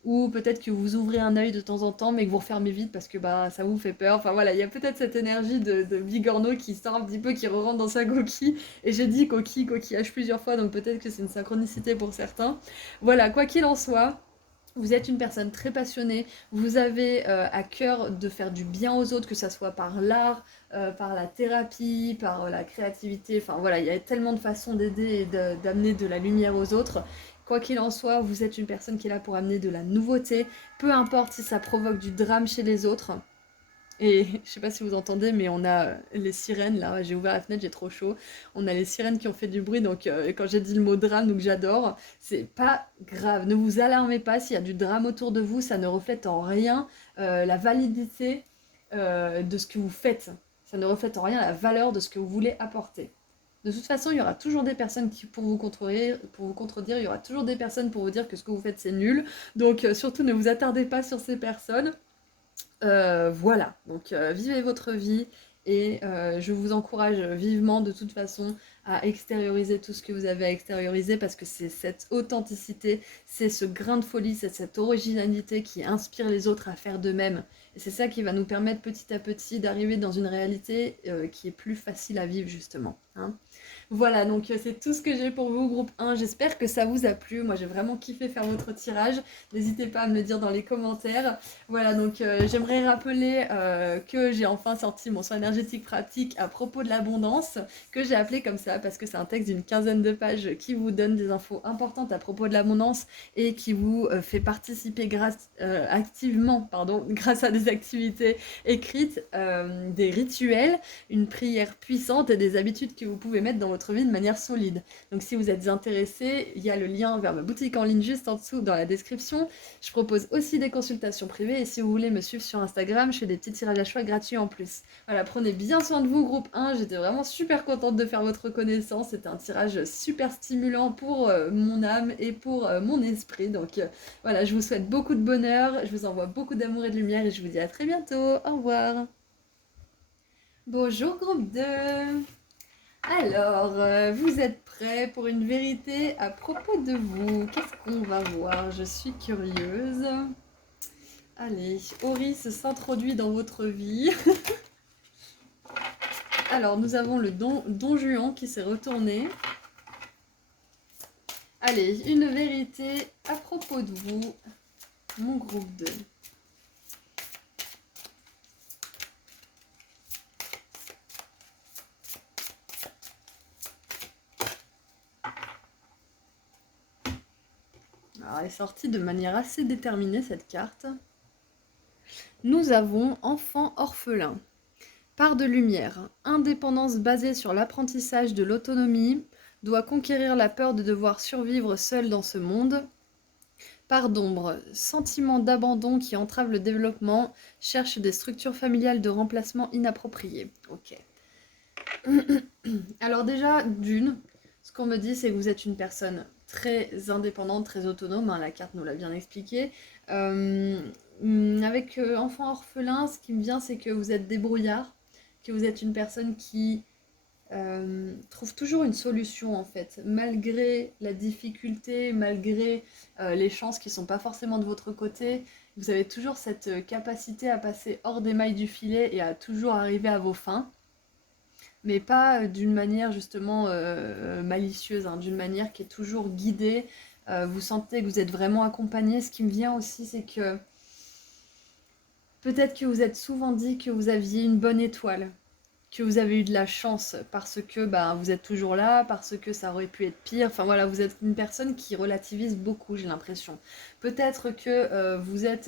ou peut-être que vous ouvrez un œil de temps en temps mais que vous refermez vite parce que bah ça vous fait peur. Enfin voilà, il y a peut-être cette énergie de Bigorneau qui sort un petit peu, qui re-rentre dans sa coquille, et j'ai dit coquillage plusieurs fois, donc peut-être que c'est une synchronicité pour certains. Voilà, quoi qu'il en soit, vous êtes une personne très passionnée, vous avez à cœur de faire du bien aux autres, que ça soit par l'art, par la thérapie, par la créativité, enfin voilà, il y a tellement de façons d'aider et d'amener de la lumière aux autres. Quoi qu'il en soit, vous êtes une personne qui est là pour amener de la nouveauté, peu importe si ça provoque du drame chez les autres. Et je sais pas si vous entendez, mais on a les sirènes là, j'ai ouvert la fenêtre, j'ai trop chaud. On a les sirènes qui ont fait du bruit, donc quand j'ai dit le mot drame, donc j'adore, c'est pas grave. Ne vous alarmez pas s'il y a du drame autour de vous, ça ne reflète en rien la validité de ce que vous faites. Ça ne reflète en rien la valeur de ce que vous voulez apporter. De toute façon, il y aura toujours des personnes qui, pour vous contredire, il y aura toujours des personnes pour vous dire que ce que vous faites c'est nul. Donc surtout ne vous attardez pas sur ces personnes. Voilà, donc vivez votre vie et je vous encourage vivement de toute façon à extérioriser tout ce que vous avez à extérioriser parce que c'est cette authenticité, c'est ce grain de folie, c'est cette originalité qui inspire les autres à faire de même. Et c'est ça qui va nous permettre petit à petit d'arriver dans une réalité qui est plus facile à vivre justement, hein. Voilà, donc c'est tout ce que j'ai pour vous, groupe 1. J'espère que ça vous a plu. Moi, j'ai vraiment kiffé faire votre tirage. N'hésitez pas à me le dire dans les commentaires. Voilà, donc j'aimerais rappeler que j'ai enfin sorti mon soin énergétique pratique à propos de l'abondance, que j'ai appelé comme ça parce que c'est un texte d'une quinzaine de pages qui vous donne des infos importantes à propos de l'abondance et qui vous fait participer activement, grâce à des activités écrites, des rituels, une prière puissante et des habitudes que vous pouvez mettre dans votre vie de manière solide. Donc si vous êtes intéressé, il y a le lien vers ma boutique en ligne juste en dessous dans la description. Je propose aussi des consultations privées et si vous voulez me suivre sur Instagram, je fais des petits tirages à choix gratuits en plus. Voilà, prenez bien soin de vous, groupe 1. J'étais vraiment super contente de faire votre connaissance. C'était un tirage super stimulant pour mon âme et pour mon esprit. Donc voilà, je vous souhaite beaucoup de bonheur, je vous envoie beaucoup d'amour et de lumière et je vous dis à très bientôt. Au revoir. Bonjour groupe 2. Alors, vous êtes prêts pour une vérité à propos de vous? Qu'est-ce qu'on va voir? Je suis curieuse. Allez, Auris s'introduit dans votre vie. Alors, nous avons le Don Juan qui s'est retourné. Allez, une vérité à propos de vous, mon groupe 2. Alors, elle est sortie de manière assez déterminée, cette carte. Nous avons enfant orphelin. Part de lumière. Indépendance basée sur l'apprentissage de l'autonomie. Doit conquérir la peur de devoir survivre seul dans ce monde. Part d'ombre. Sentiment d'abandon qui entrave le développement. Cherche des structures familiales de remplacement inappropriées. Ok. Alors déjà, ce qu'on me dit, c'est que vous êtes une personne très indépendante, très autonome, hein, la carte nous l'a bien expliqué. Avec enfant orphelin, ce qui me vient, c'est que vous êtes débrouillard, que vous êtes une personne qui trouve toujours une solution en fait, malgré la difficulté, malgré les chances qui ne sont pas forcément de votre côté. Vous avez toujours cette capacité à passer hors des mailles du filet et à toujours arriver à vos fins. Mais pas d'une manière justement malicieuse, hein, d'une manière qui est toujours guidée. Vous sentez que vous êtes vraiment accompagné. Ce qui me vient aussi, c'est que peut-être que vous êtes souvent dit que vous aviez une bonne étoile, que vous avez eu de la chance parce que bah, vous êtes toujours là, parce que ça aurait pu être pire. Enfin voilà, vous êtes une personne qui relativise beaucoup, j'ai l'impression. Peut-être que vous êtes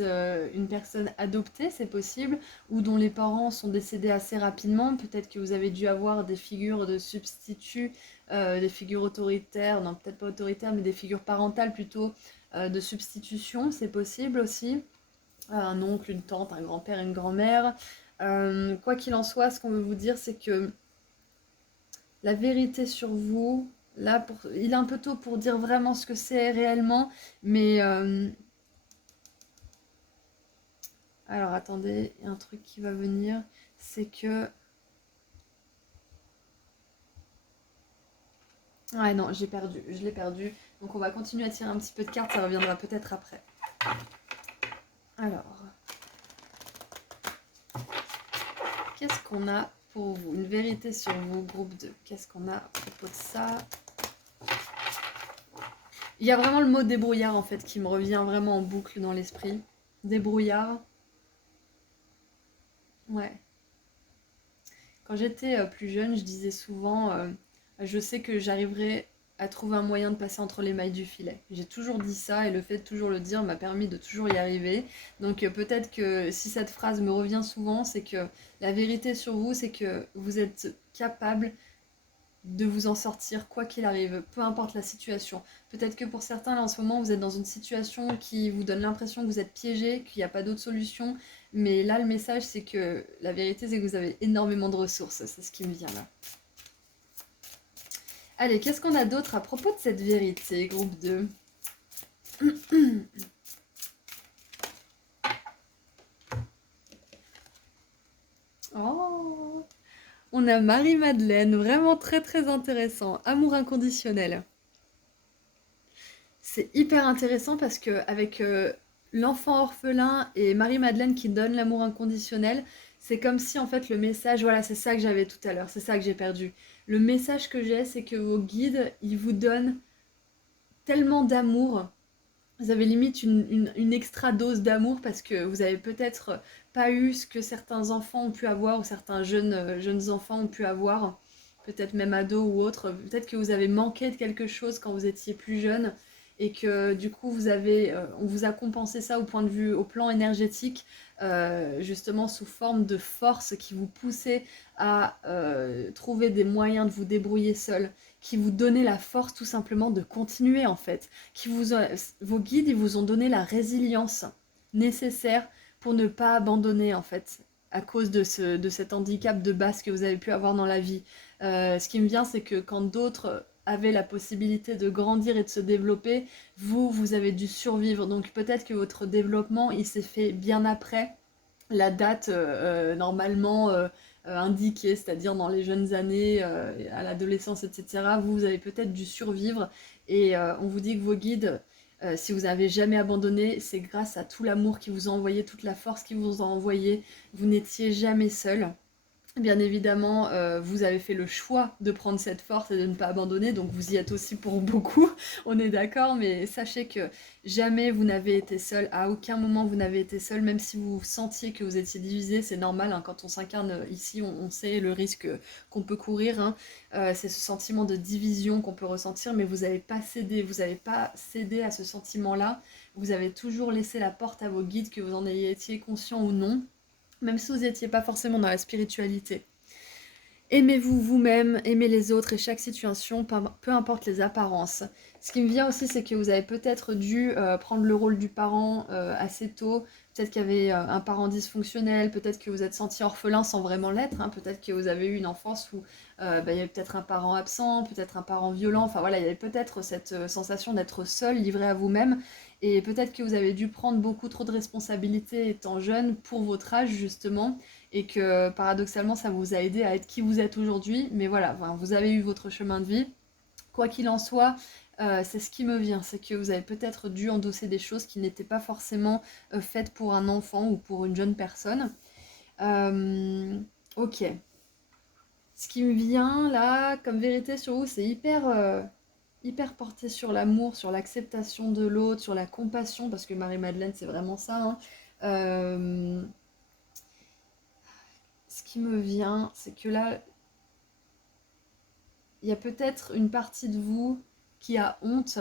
une personne adoptée, c'est possible, ou dont les parents sont décédés assez rapidement. Peut-être que vous avez dû avoir des figures de substituts, des figures autoritaires, non peut-être pas autoritaires, mais des figures parentales plutôt de substitution, c'est possible aussi. Un oncle, une tante, un grand-père, une grand-mère. Quoi qu'il en soit, ce qu'on veut vous dire, c'est que la vérité sur vous, là, il est un peu tôt pour dire vraiment ce que c'est réellement, mais alors attendez, il y a un truc qui va venir, c'est que... Ah non, j'ai perdu, je l'ai perdu. Donc on va continuer à tirer un petit peu de cartes, ça reviendra peut-être après. Alors, qu'est-ce qu'on a pour vous? Une vérité sur vous, groupe 2. Qu'est-ce qu'on a à propos de ça? Il y a vraiment le mot débrouillard en fait qui me revient vraiment en boucle dans l'esprit. Débrouillard, ouais. Quand j'étais plus jeune, je disais souvent je sais que j'arriverai à trouver un moyen de passer entre les mailles du filet. J'ai toujours dit ça et le fait de toujours le dire m'a permis de toujours y arriver. Donc peut-être que si cette phrase me revient souvent, c'est que la vérité sur vous, c'est que vous êtes capable de vous en sortir quoi qu'il arrive, peu importe la situation. Peut-être que pour certains, là en ce moment, vous êtes dans une situation qui vous donne l'impression que vous êtes piégé, qu'il n'y a pas d'autre solution. Mais là, le message, c'est que la vérité, c'est que vous avez énormément de ressources. C'est ce qui me vient là. Allez, qu'est-ce qu'on a d'autre à propos de cette vérité, groupe 2? Oh, on a Marie-Madeleine, vraiment très très intéressant. Amour inconditionnel. C'est hyper intéressant parce que avec l'enfant orphelin et Marie-Madeleine qui donne l'amour inconditionnel, c'est comme si en fait le message, voilà, c'est ça que j'avais tout à l'heure, c'est ça que j'ai perdu. Le message que j'ai, c'est que vos guides, ils vous donnent tellement d'amour. Vous avez limite une extra dose d'amour parce que vous avez peut-être pas eu ce que certains enfants ont pu avoir ou certains jeunes enfants ont pu avoir, peut-être même ados ou autres. Peut-être que vous avez manqué de quelque chose quand vous étiez plus jeune et que du coup on vous a compensé ça au point de vue, au plan énergétique, justement sous forme de force qui vous poussait à trouver des moyens de vous débrouiller seul, qui vous donnait la force tout simplement de continuer en fait, vos guides ils vous ont donné la résilience nécessaire pour ne pas abandonner en fait à cause de cet handicap de base que vous avez pu avoir dans la vie. Ce qui me vient, c'est que quand d'autres avaient la possibilité de grandir et de se développer, vous avez dû survivre. Donc peut-être que votre développement, il s'est fait bien après la date normalement indiquée, c'est-à-dire dans les jeunes années, à l'adolescence, etc. Vous avez peut-être dû survivre et on vous dit que vos guides, si vous n'avez jamais abandonné, c'est grâce à tout l'amour qui vous a envoyé, toute la force qui vous a envoyé. Vous n'étiez jamais seul. Bien évidemment, vous avez fait le choix de prendre cette force et de ne pas abandonner, donc vous y êtes aussi pour beaucoup, on est d'accord, mais sachez que jamais vous n'avez été seul, à aucun moment vous n'avez été seul, même si vous sentiez que vous étiez divisé, c'est normal, hein, quand on s'incarne ici, on sait le risque qu'on peut courir, hein. C'est ce sentiment de division qu'on peut ressentir, mais vous n'avez pas cédé, vous n'avez pas cédé à ce sentiment-là, vous avez toujours laissé la porte à vos guides, que vous en ayez été conscient ou non, même si vous n'étiez pas forcément dans la spiritualité. Aimez-vous vous-même, aimez les autres et chaque situation, peu importe les apparences. Ce qui me vient aussi, c'est que vous avez peut-être dû prendre le rôle du parent assez tôt. Peut-être qu'il y avait un parent dysfonctionnel, peut-être que vous êtes senti orphelin sans vraiment l'être, hein. Peut-être que vous avez eu une enfance où il y avait peut-être un parent absent, peut-être un parent violent. Enfin voilà, il y avait peut-être cette sensation d'être seul, livré à vous-même. Et peut-être que vous avez dû prendre beaucoup trop de responsabilités étant jeune pour votre âge justement et que paradoxalement ça vous a aidé à être qui vous êtes aujourd'hui. Mais voilà, enfin, vous avez eu votre chemin de vie. Quoi qu'il en soit, c'est ce qui me vient, c'est que vous avez peut-être dû endosser des choses qui n'étaient pas forcément faites pour un enfant ou pour une jeune personne. Ok. Ce qui me vient là, comme vérité sur vous, c'est hyper porté sur l'amour, sur l'acceptation de l'autre, sur la compassion, parce que Marie-Madeleine, c'est vraiment ça, hein. Euh, qui me vient, c'est que là, il y a peut-être une partie de vous qui a honte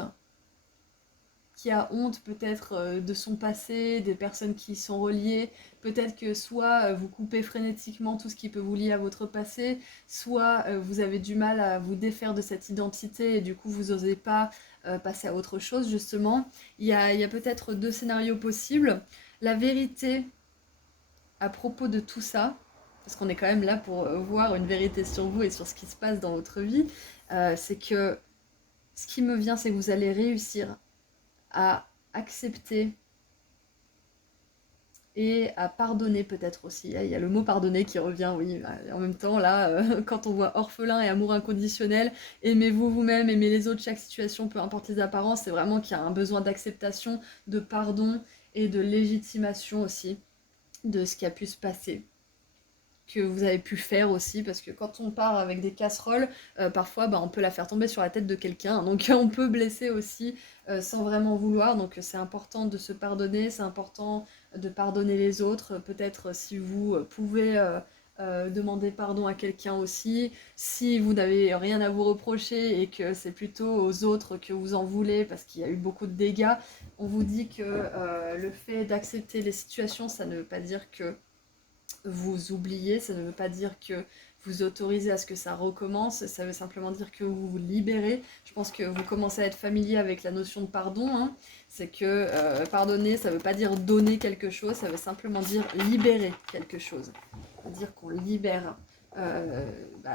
peut-être de son passé, des personnes qui y sont reliées. Peut-être que soit vous coupez frénétiquement tout ce qui peut vous lier à votre passé, soit vous avez du mal à vous défaire de cette identité et du coup vous n'osez pas passer à autre chose justement. Il y a peut-être deux scénarios possibles. La vérité à propos de tout ça, parce qu'on est quand même là pour voir une vérité sur vous et sur ce qui se passe dans votre vie, c'est que ce qui me vient, c'est que vous allez réussir à accepter et à pardonner peut-être aussi. Il y a le mot pardonner qui revient, oui. En même temps, là, quand on voit orphelin et amour inconditionnel, aimez-vous vous-même, aimez les autres, chaque situation, peu importe les apparences, c'est vraiment qu'il y a un besoin d'acceptation, de pardon et de légitimation aussi de ce qui a pu se passer, que vous avez pu faire aussi, parce que quand on part avec des casseroles, parfois on peut la faire tomber sur la tête de quelqu'un, donc on peut blesser aussi sans vraiment vouloir, donc c'est important de se pardonner, c'est important de pardonner les autres, peut-être si vous pouvez demander pardon à quelqu'un aussi, si vous n'avez rien à vous reprocher et que c'est plutôt aux autres que vous en voulez parce qu'il y a eu beaucoup de dégâts, on vous dit que le fait d'accepter les situations, ça ne veut pas dire que vous oubliez, ça ne veut pas dire que vous autorisez à ce que ça recommence, ça veut simplement dire que vous vous libérez. Je pense que vous commencez à être familier avec la notion de pardon, hein. C'est que pardonner, ça ne veut pas dire donner quelque chose, ça veut simplement dire libérer quelque chose. C'est-à-dire qu'on libère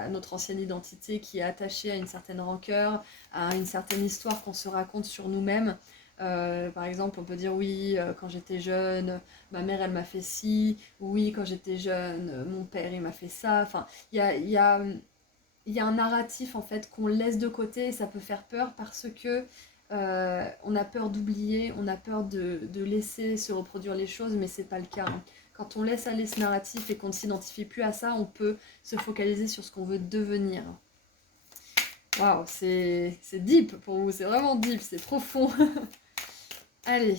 notre ancienne identité qui est attachée à une certaine rancœur, à une certaine histoire qu'on se raconte sur nous-mêmes. Par exemple, on peut dire oui, quand j'étais jeune, ma mère elle m'a fait ci, oui, quand j'étais jeune, mon père il m'a fait ça. Enfin, il y a un narratif en fait qu'on laisse de côté et ça peut faire peur parce que on a peur d'oublier, on a peur de laisser se reproduire les choses, mais c'est pas le cas, hein. Quand on laisse aller ce narratif et qu'on ne s'identifie plus à ça, on peut se focaliser sur ce qu'on veut devenir. Waouh, c'est deep pour vous, c'est vraiment deep, c'est profond. Allez.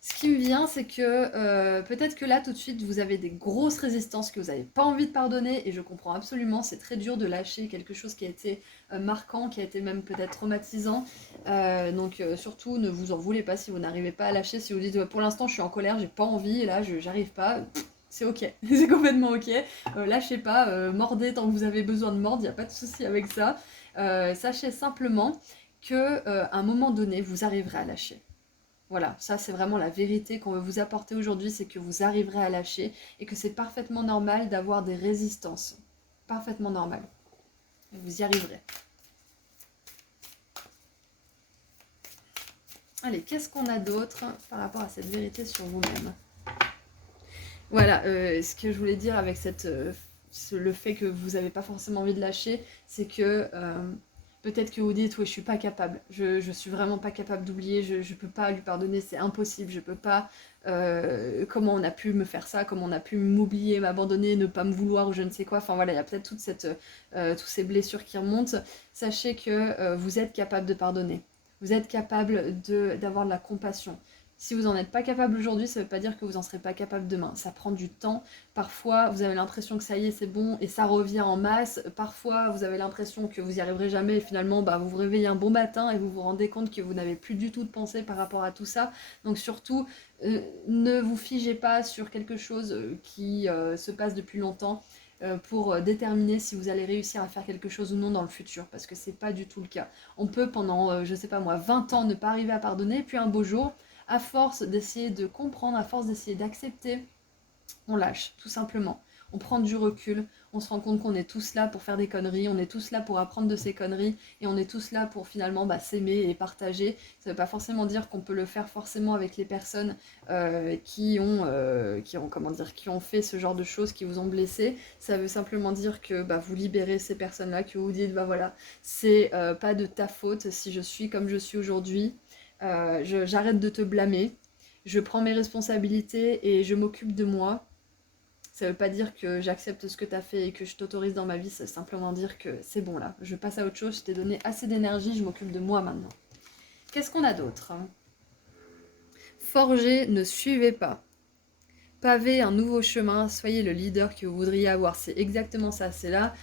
Ce qui me vient, c'est que peut-être que là, tout de suite, vous avez des grosses résistances que vous n'avez pas envie de pardonner, et je comprends absolument, c'est très dur de lâcher quelque chose qui a été marquant, qui a été même peut-être traumatisant. Donc surtout, ne vous en voulez pas si vous n'arrivez pas à lâcher, si vous dites pour l'instant je suis en colère, j'ai pas envie, et là j'arrive pas. C'est ok, c'est complètement ok. Lâchez pas, mordez tant que vous avez besoin de mordre, il n'y a pas de souci avec ça. Sachez simplement que à un moment donné, vous arriverez à lâcher. Voilà, ça c'est vraiment la vérité qu'on veut vous apporter aujourd'hui, c'est que vous arriverez à lâcher et que c'est parfaitement normal d'avoir des résistances. Parfaitement normal. Et vous y arriverez. Allez, qu'est-ce qu'on a d'autre par rapport à cette vérité sur vous-même? Voilà, ce que je voulais dire avec le fait que vous n'avez pas forcément envie de lâcher, c'est que peut-être que vous dites, oui, je suis pas capable, je suis vraiment pas capable d'oublier, je peux pas lui pardonner, c'est impossible, je peux pas, comment on a pu me faire ça, comment on a pu m'oublier, m'abandonner, ne pas me vouloir ou je ne sais quoi, enfin voilà, il y a peut-être toutes ces blessures qui remontent. Sachez que vous êtes capable de pardonner, vous êtes capable d'avoir de la compassion. Si vous n'en êtes pas capable aujourd'hui, ça ne veut pas dire que vous n'en serez pas capable demain. Ça prend du temps. Parfois, vous avez l'impression que ça y est, c'est bon, et ça revient en masse. Parfois, vous avez l'impression que vous n'y arriverez jamais, et finalement, vous vous réveillez un bon matin et vous vous rendez compte que vous n'avez plus du tout de pensée par rapport à tout ça. Donc surtout, ne vous figez pas sur quelque chose qui se passe depuis longtemps pour déterminer si vous allez réussir à faire quelque chose ou non dans le futur, parce que c'est pas du tout le cas. On peut pendant, je sais pas moi, 20 ans ne pas arriver à pardonner, puis un beau jour, à force d'essayer de comprendre, à force d'essayer d'accepter, on lâche, tout simplement. On prend du recul, on se rend compte qu'on est tous là pour faire des conneries, on est tous là pour apprendre de ces conneries, et on est tous là pour finalement s'aimer et partager. Ça ne veut pas forcément dire qu'on peut le faire forcément avec les personnes qui ont fait ce genre de choses, qui vous ont blessé. Ça veut simplement dire que vous libérez ces personnes-là, que vous vous dites, voilà, c'est pas de ta faute si je suis comme je suis aujourd'hui. J'arrête de te blâmer, je prends mes responsabilités et je m'occupe de moi. Ça veut pas dire que j'accepte ce que t'as fait et que je t'autorise dans ma vie, ça veut simplement dire que c'est bon là, je passe à autre chose, je t'ai donné assez d'énergie, je m'occupe de moi maintenant. Qu'est-ce qu'on a d'autre? Forger, ne suivez pas. paver un nouveau chemin, soyez le leader que vous voudriez avoir. C'est exactement ça, c'est là,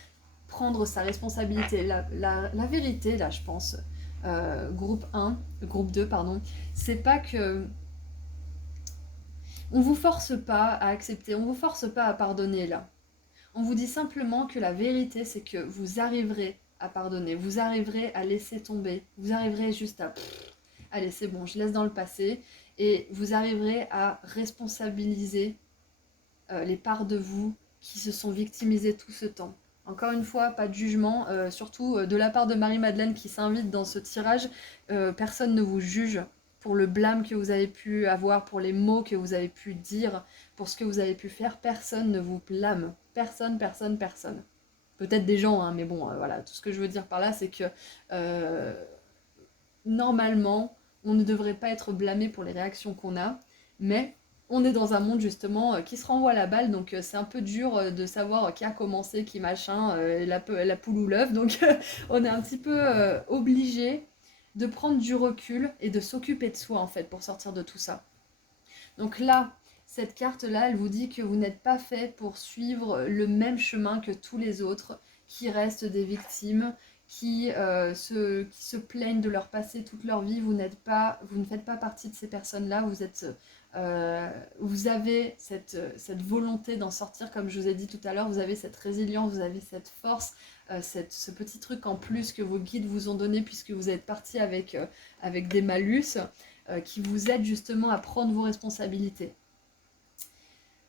prendre sa responsabilité. La vérité, là, je pense, groupe 2, pardon, c'est pas que... On vous force pas à accepter, on vous force pas à pardonner, là. On vous dit simplement que la vérité, c'est que vous arriverez à pardonner, vous arriverez à laisser tomber, vous arriverez juste à... Allez, c'est bon, je laisse dans le passé, et vous arriverez à responsabiliser les parts de vous qui se sont victimisées tout ce temps. Encore une fois, pas de jugement, surtout de la part de Marie-Madeleine qui s'invite dans ce tirage. Personne ne vous juge pour le blâme que vous avez pu avoir, pour les mots que vous avez pu dire, pour ce que vous avez pu faire. Personne ne vous blâme. Personne, personne, personne. Peut-être des gens, hein, mais bon, voilà. Tout ce que je veux dire par là, c'est que normalement, on ne devrait pas être blâmé pour les réactions qu'on a, mais on est dans un monde justement qui se renvoie la balle, donc c'est un peu dur de savoir qui a commencé, qui machin, la poule ou l'œuf, donc on est un petit peu obligé de prendre du recul et de s'occuper de soi en fait pour sortir de tout ça. Donc là, cette carte-là, elle vous dit que vous n'êtes pas fait pour suivre le même chemin que tous les autres, qui restent des victimes, qui se plaignent de leur passé toute leur vie. Vous ne faites pas partie de ces personnes-là. Vous avez cette volonté d'en sortir, comme je vous ai dit tout à l'heure. Vous avez cette résilience, vous avez cette force, ce petit truc en plus que vos guides vous ont donné, puisque vous êtes parti avec des malus qui vous aident justement à prendre vos responsabilités.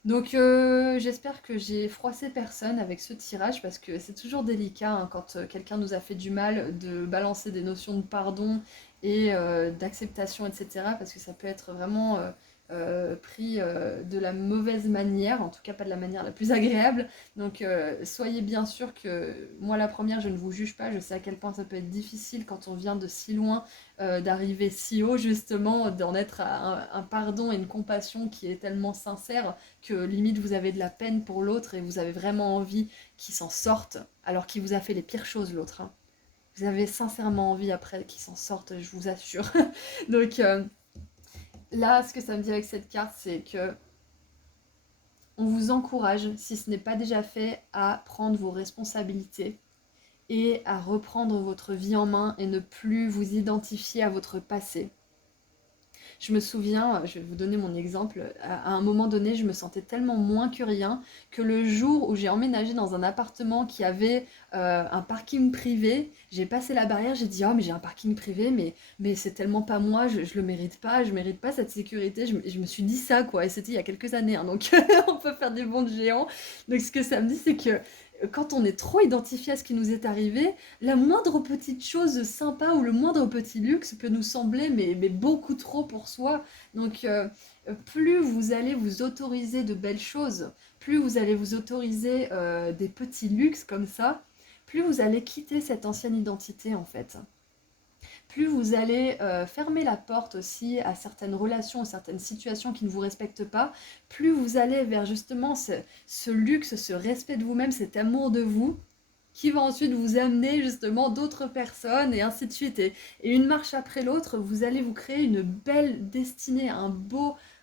Donc j'espère que j'ai froissé personne avec ce tirage, parce que c'est toujours délicat hein, quand quelqu'un nous a fait du mal de balancer des notions de pardon et d'acceptation, etc. Parce que ça peut être vraiment pris de la mauvaise manière, en tout cas pas de la manière la plus agréable. Donc soyez bien sûr que moi la première, je ne vous juge pas, je sais à quel point ça peut être difficile quand on vient de si loin, d'arriver si haut justement, d'en être à un pardon et une compassion qui est tellement sincère que limite vous avez de la peine pour l'autre et vous avez vraiment envie qu'il s'en sorte, alors qu'il vous a fait les pires choses l'autre. Hein. Vous avez sincèrement envie après qu'il s'en sorte, je vous assure. Donc là, ce que ça me dit avec cette carte, c'est que on vous encourage, si ce n'est pas déjà fait, à prendre vos responsabilités et à reprendre votre vie en main et ne plus vous identifier à votre passé. Je me souviens, je vais vous donner mon exemple, à un moment donné, je me sentais tellement moins que rien que le jour où j'ai emménagé dans un appartement qui avait un parking privé, j'ai passé la barrière, j'ai dit «Oh mais j'ai un parking privé, mais c'est tellement pas moi, je le mérite pas, je mérite pas cette sécurité». Je me suis dit ça quoi, et c'était il y a quelques années, hein, donc on peut faire des bonds de géants. Donc ce que ça me dit, c'est que quand on est trop identifié à ce qui nous est arrivé, la moindre petite chose sympa ou le moindre petit luxe peut nous sembler mais beaucoup trop pour soi. Donc plus vous allez vous autoriser de belles choses, plus vous allez vous autoriser des petits luxes comme ça, plus vous allez quitter cette ancienne identité en fait. Plus vous allez fermer la porte aussi à certaines relations, à certaines situations qui ne vous respectent pas, plus vous allez vers justement ce luxe, ce respect de vous-même, cet amour de vous, qui va ensuite vous amener justement d'autres personnes et ainsi de suite. Et une marche après l'autre, vous allez vous créer une belle destinée,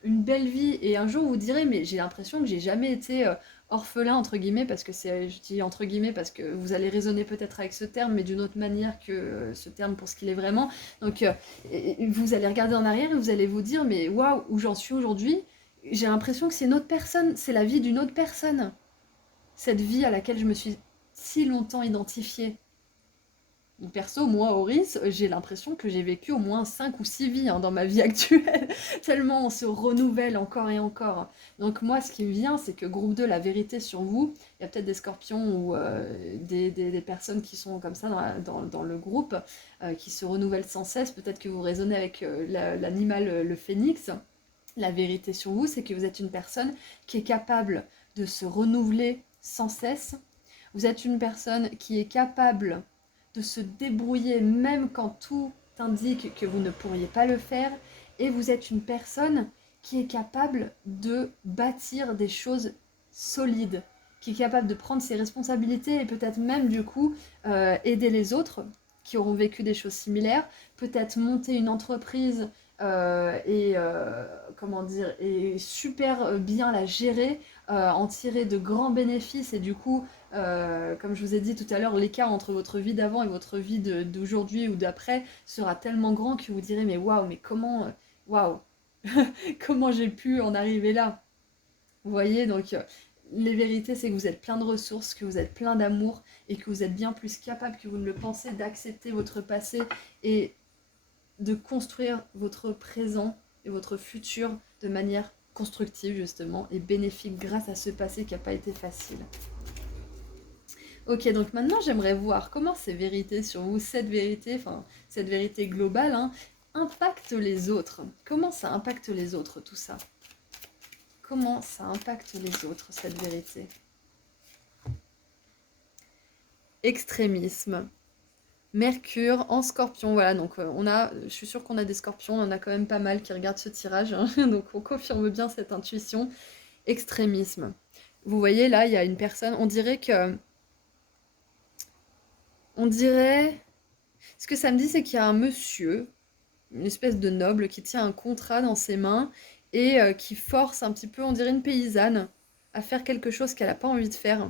une belle vie. Et un jour, vous direz, mais j'ai l'impression que j'ai jamais été orphelin, entre guillemets, parce que je dis entre guillemets parce que vous allez raisonner peut-être avec ce terme, mais d'une autre manière que ce terme pour ce qu'il est vraiment. Donc, vous allez regarder en arrière et vous allez vous dire, mais waouh, où j'en suis aujourd'hui, j'ai l'impression que c'est une autre personne, c'est la vie d'une autre personne. Cette vie à laquelle je me suis si longtemps identifiée. Perso, moi, Auris, j'ai l'impression que j'ai vécu au moins 5 ou 6 vies hein, dans ma vie actuelle, tellement on se renouvelle encore et encore. Donc moi, ce qui me vient, c'est que groupe 2, la vérité sur vous, il y a peut-être des scorpions ou des personnes qui sont comme ça dans le groupe, qui se renouvellent sans cesse, peut-être que vous raisonnez avec l'animal, le phénix. La vérité sur vous, c'est que vous êtes une personne qui est capable de se renouveler sans cesse. Vous êtes une personne qui est capable de se débrouiller même quand tout indique que vous ne pourriez pas le faire. Et vous êtes une personne qui est capable de bâtir des choses solides, qui est capable de prendre ses responsabilités et peut-être même du coup aider les autres qui auront vécu des choses similaires, peut-être monter une entreprise comment dire, et super bien la gérer, en tirer de grands bénéfices et du coup, comme je vous ai dit tout à l'heure, l'écart entre votre vie d'avant et votre vie d'aujourd'hui ou d'après sera tellement grand que vous direz mais waouh, mais comment, waouh, comment j'ai pu en arriver là? Vous voyez, donc les vérités, c'est que vous êtes plein de ressources, que vous êtes plein d'amour et que vous êtes bien plus capable que vous ne le pensez d'accepter votre passé et de construire votre présent et votre futur de manière constructive justement et bénéfique grâce à ce passé qui n'a pas été facile. Ok, donc maintenant j'aimerais voir comment ces vérités sur vous, cette vérité, enfin cette vérité globale, hein, impacte les autres. Comment ça impacte les autres tout ça? Comment ça impacte les autres cette vérité? Extrémisme. Mercure en scorpion, voilà, donc je suis sûre qu'on a des scorpions, on en a quand même pas mal qui regardent ce tirage, hein, donc on confirme bien cette intuition. Extrémisme. Vous voyez là, il y a une personne, on dirait, ce que ça me dit, c'est qu'il y a un monsieur, une espèce de noble, qui tient un contrat dans ses mains et qui force un petit peu, on dirait une paysanne, à faire quelque chose qu'elle n'a pas envie de faire.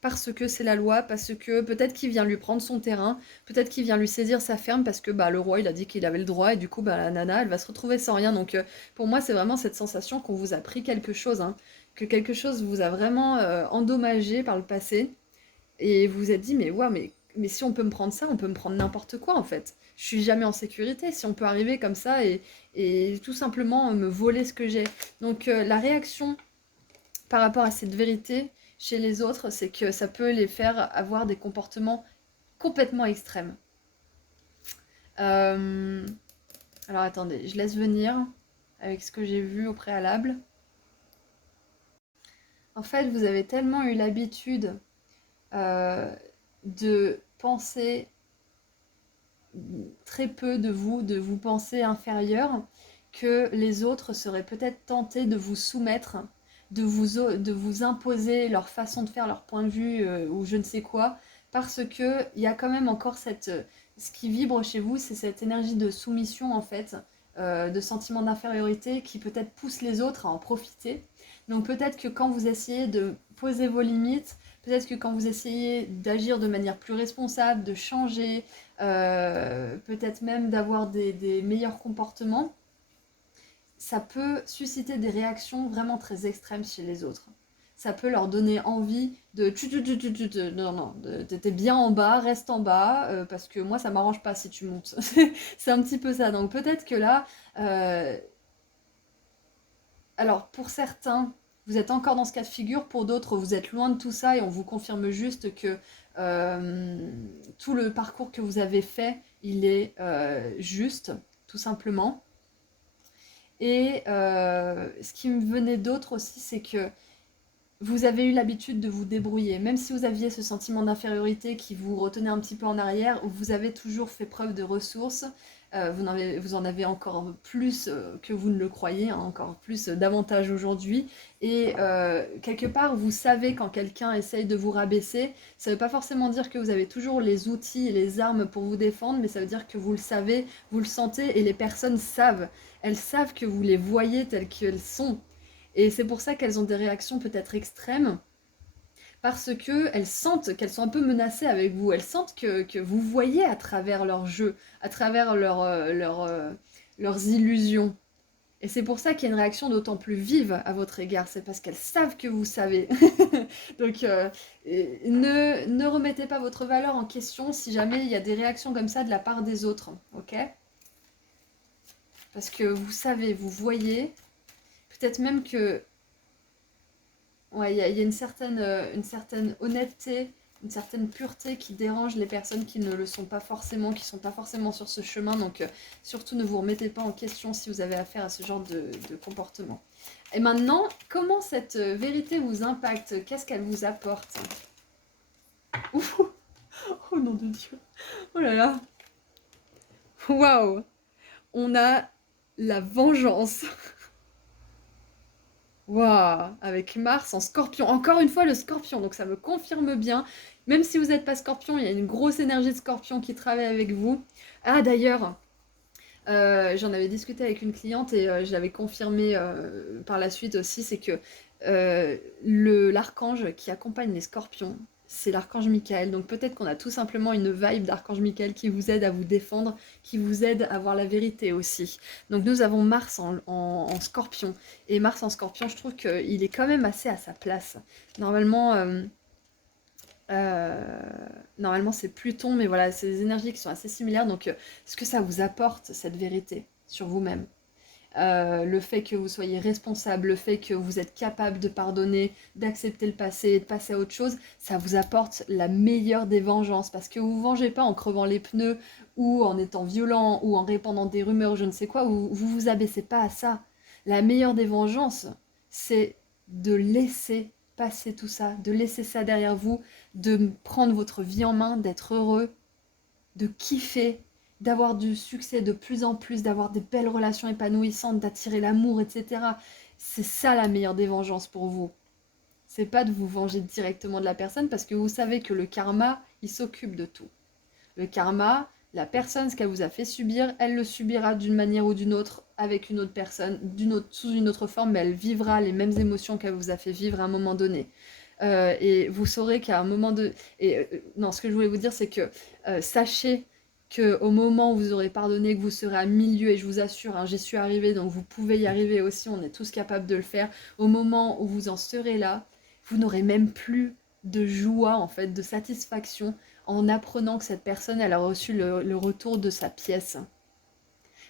Parce que c'est la loi, parce que peut-être qu'il vient lui prendre son terrain, peut-être qu'il vient lui saisir sa ferme, parce que bah, le roi il a dit qu'il avait le droit, et du coup bah, la nana elle va se retrouver sans rien. Donc pour moi c'est vraiment cette sensation qu'on vous a pris quelque chose, hein, que quelque chose vous a vraiment endommagé par le passé, et vous vous êtes dit, mais ouais, mais si on peut me prendre ça, on peut me prendre n'importe quoi en fait. Je suis jamais en sécurité si on peut arriver comme ça et tout simplement me voler ce que j'ai. Donc la réaction par rapport à cette vérité chez les autres, c'est que ça peut les faire avoir des comportements complètement extrêmes. Euh, Alors attendez, je laisse venir avec ce que j'ai vu au préalable. En fait, vous avez tellement eu l'habitude euh, de penser très peu de vous penser inférieur, que les autres seraient peut-être tentés de vous soumettre, de vous imposer leur façon de faire, leur point de vue ou je ne sais quoi, parce que il y a quand même encore ce qui vibre chez vous, c'est cette énergie de soumission en fait, de sentiment d'infériorité qui peut-être pousse les autres à en profiter. Donc peut-être que quand vous essayez de poser vos limites, peut-être que quand vous essayez d'agir de manière plus responsable, de changer, peut-être même d'avoir des meilleurs comportements, ça peut susciter des réactions vraiment très extrêmes chez les autres. Ça peut leur donner envie de non, non, t'es bien en bas, reste en bas, parce que moi ça m'arrange pas si tu montes. C'est un petit peu ça. Donc peut-être que là, euh, alors pour certains, vous êtes encore dans ce cas de figure, pour d'autres, vous êtes loin de tout ça et on vous confirme juste que tout le parcours que vous avez fait, il est juste, tout simplement. Et ce qui me venait d'autre aussi, c'est que vous avez eu l'habitude de vous débrouiller. Même si vous aviez ce sentiment d'infériorité qui vous retenait un petit peu en arrière, vous avez toujours fait preuve de ressources. Vous en avez encore plus que vous ne le croyez, hein, encore plus davantage aujourd'hui. Et quelque part, vous savez quand quelqu'un essaye de vous rabaisser, ça ne veut pas forcément dire que vous avez toujours les outils et les armes pour vous défendre, mais ça veut dire que vous le savez, vous le sentez, et les personnes savent. Elles savent que vous les voyez telles qu'elles sont. Et c'est pour ça qu'elles ont des réactions peut-être extrêmes, parce qu'elles sentent qu'elles sont un peu menacées avec vous. Elles sentent que vous voyez à travers leur jeu, à travers leurs illusions. Et c'est pour ça qu'il y a une réaction d'autant plus vive à votre égard. C'est parce qu'elles savent que vous savez. Donc ne remettez pas votre valeur en question si jamais il y a des réactions comme ça de la part des autres. Ok? Parce que vous savez, vous voyez. Peut-être même que ouais, il y a une certaine honnêteté, une certaine pureté qui dérange les personnes qui ne le sont pas forcément, qui sont pas forcément sur ce chemin. Donc, surtout, ne vous remettez pas en question si vous avez affaire à ce genre de comportement. Et maintenant, comment cette vérité vous impacte? Qu'est-ce qu'elle vous apporte? Ouh, oh nom de Dieu! Oh là là! Waouh! On a la vengeance. Waouh, avec Mars en scorpion. Encore une fois, le scorpion, donc ça me confirme bien. Même si vous n'êtes pas scorpion, il y a une grosse énergie de scorpion qui travaille avec vous. Ah, d'ailleurs, J'en avais discuté avec une cliente et je l'avais confirmé par la suite aussi, c'est que l'archange qui accompagne les scorpions, c'est l'archange Michael. Donc peut-être qu'on a tout simplement une vibe d'archange Michael qui vous aide à vous défendre, qui vous aide à voir la vérité aussi. Donc nous avons Mars en scorpion. Et Mars en scorpion, je trouve qu'il est quand même assez à sa place. Normalement... euh, Normalement, c'est Pluton, mais voilà, c'est des énergies qui sont assez similaires. Donc, ce que ça vous apporte, cette vérité sur vous-même, le fait que vous soyez responsable, le fait que vous êtes capable de pardonner, d'accepter le passé et de passer à autre chose, ça vous apporte la meilleure des vengeances. Parce que vous ne vous vengez pas en crevant les pneus ou en étant violent ou en répandant des rumeurs ou je ne sais quoi, vous vous abaissez pas à ça. La meilleure des vengeances, c'est de laisser passer tout ça, de laisser ça derrière vous, de prendre votre vie en main, d'être heureux, de kiffer, d'avoir du succès de plus en plus, d'avoir des belles relations épanouissantes, d'attirer l'amour, etc. C'est ça la meilleure des vengeances pour vous. C'est pas de vous venger directement de la personne parce que vous savez que le karma, il s'occupe de tout. Le karma, la personne, ce qu'elle vous a fait subir, elle le subira d'une manière ou d'une autre avec une autre personne, sous une autre forme, mais elle vivra les mêmes émotions qu'elle vous a fait vivre à un moment donné. Et vous saurez qu'à un moment de... Et non, ce que je voulais vous dire, c'est que sachez qu'au moment où vous aurez pardonné, que vous serez à milieu, et je vous assure, hein, j'y suis arrivée, donc vous pouvez y arriver aussi, on est tous capables de le faire, au moment où vous en serez là, vous n'aurez même plus de joie, en fait, de satisfaction, en apprenant que cette personne, elle a reçu le retour de sa pièce.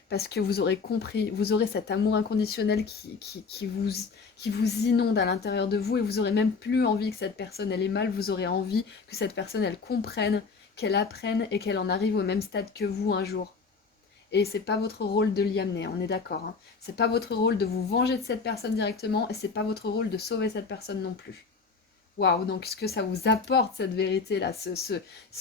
Parce que vous aurez compris, vous aurez cet amour inconditionnel qui vous inonde à l'intérieur de vous et vous aurez même plus envie que cette personne elle ait mal, vous aurez envie que cette personne elle comprenne, qu'elle apprenne et qu'elle en arrive au même stade que vous un jour. Et c'est pas votre rôle de l'y amener, on est d'accord. Hein. C'est pas votre rôle de vous venger de cette personne directement et c'est pas votre rôle de sauver cette personne non plus. Waouh, donc ce que ça vous apporte cette vérité-là,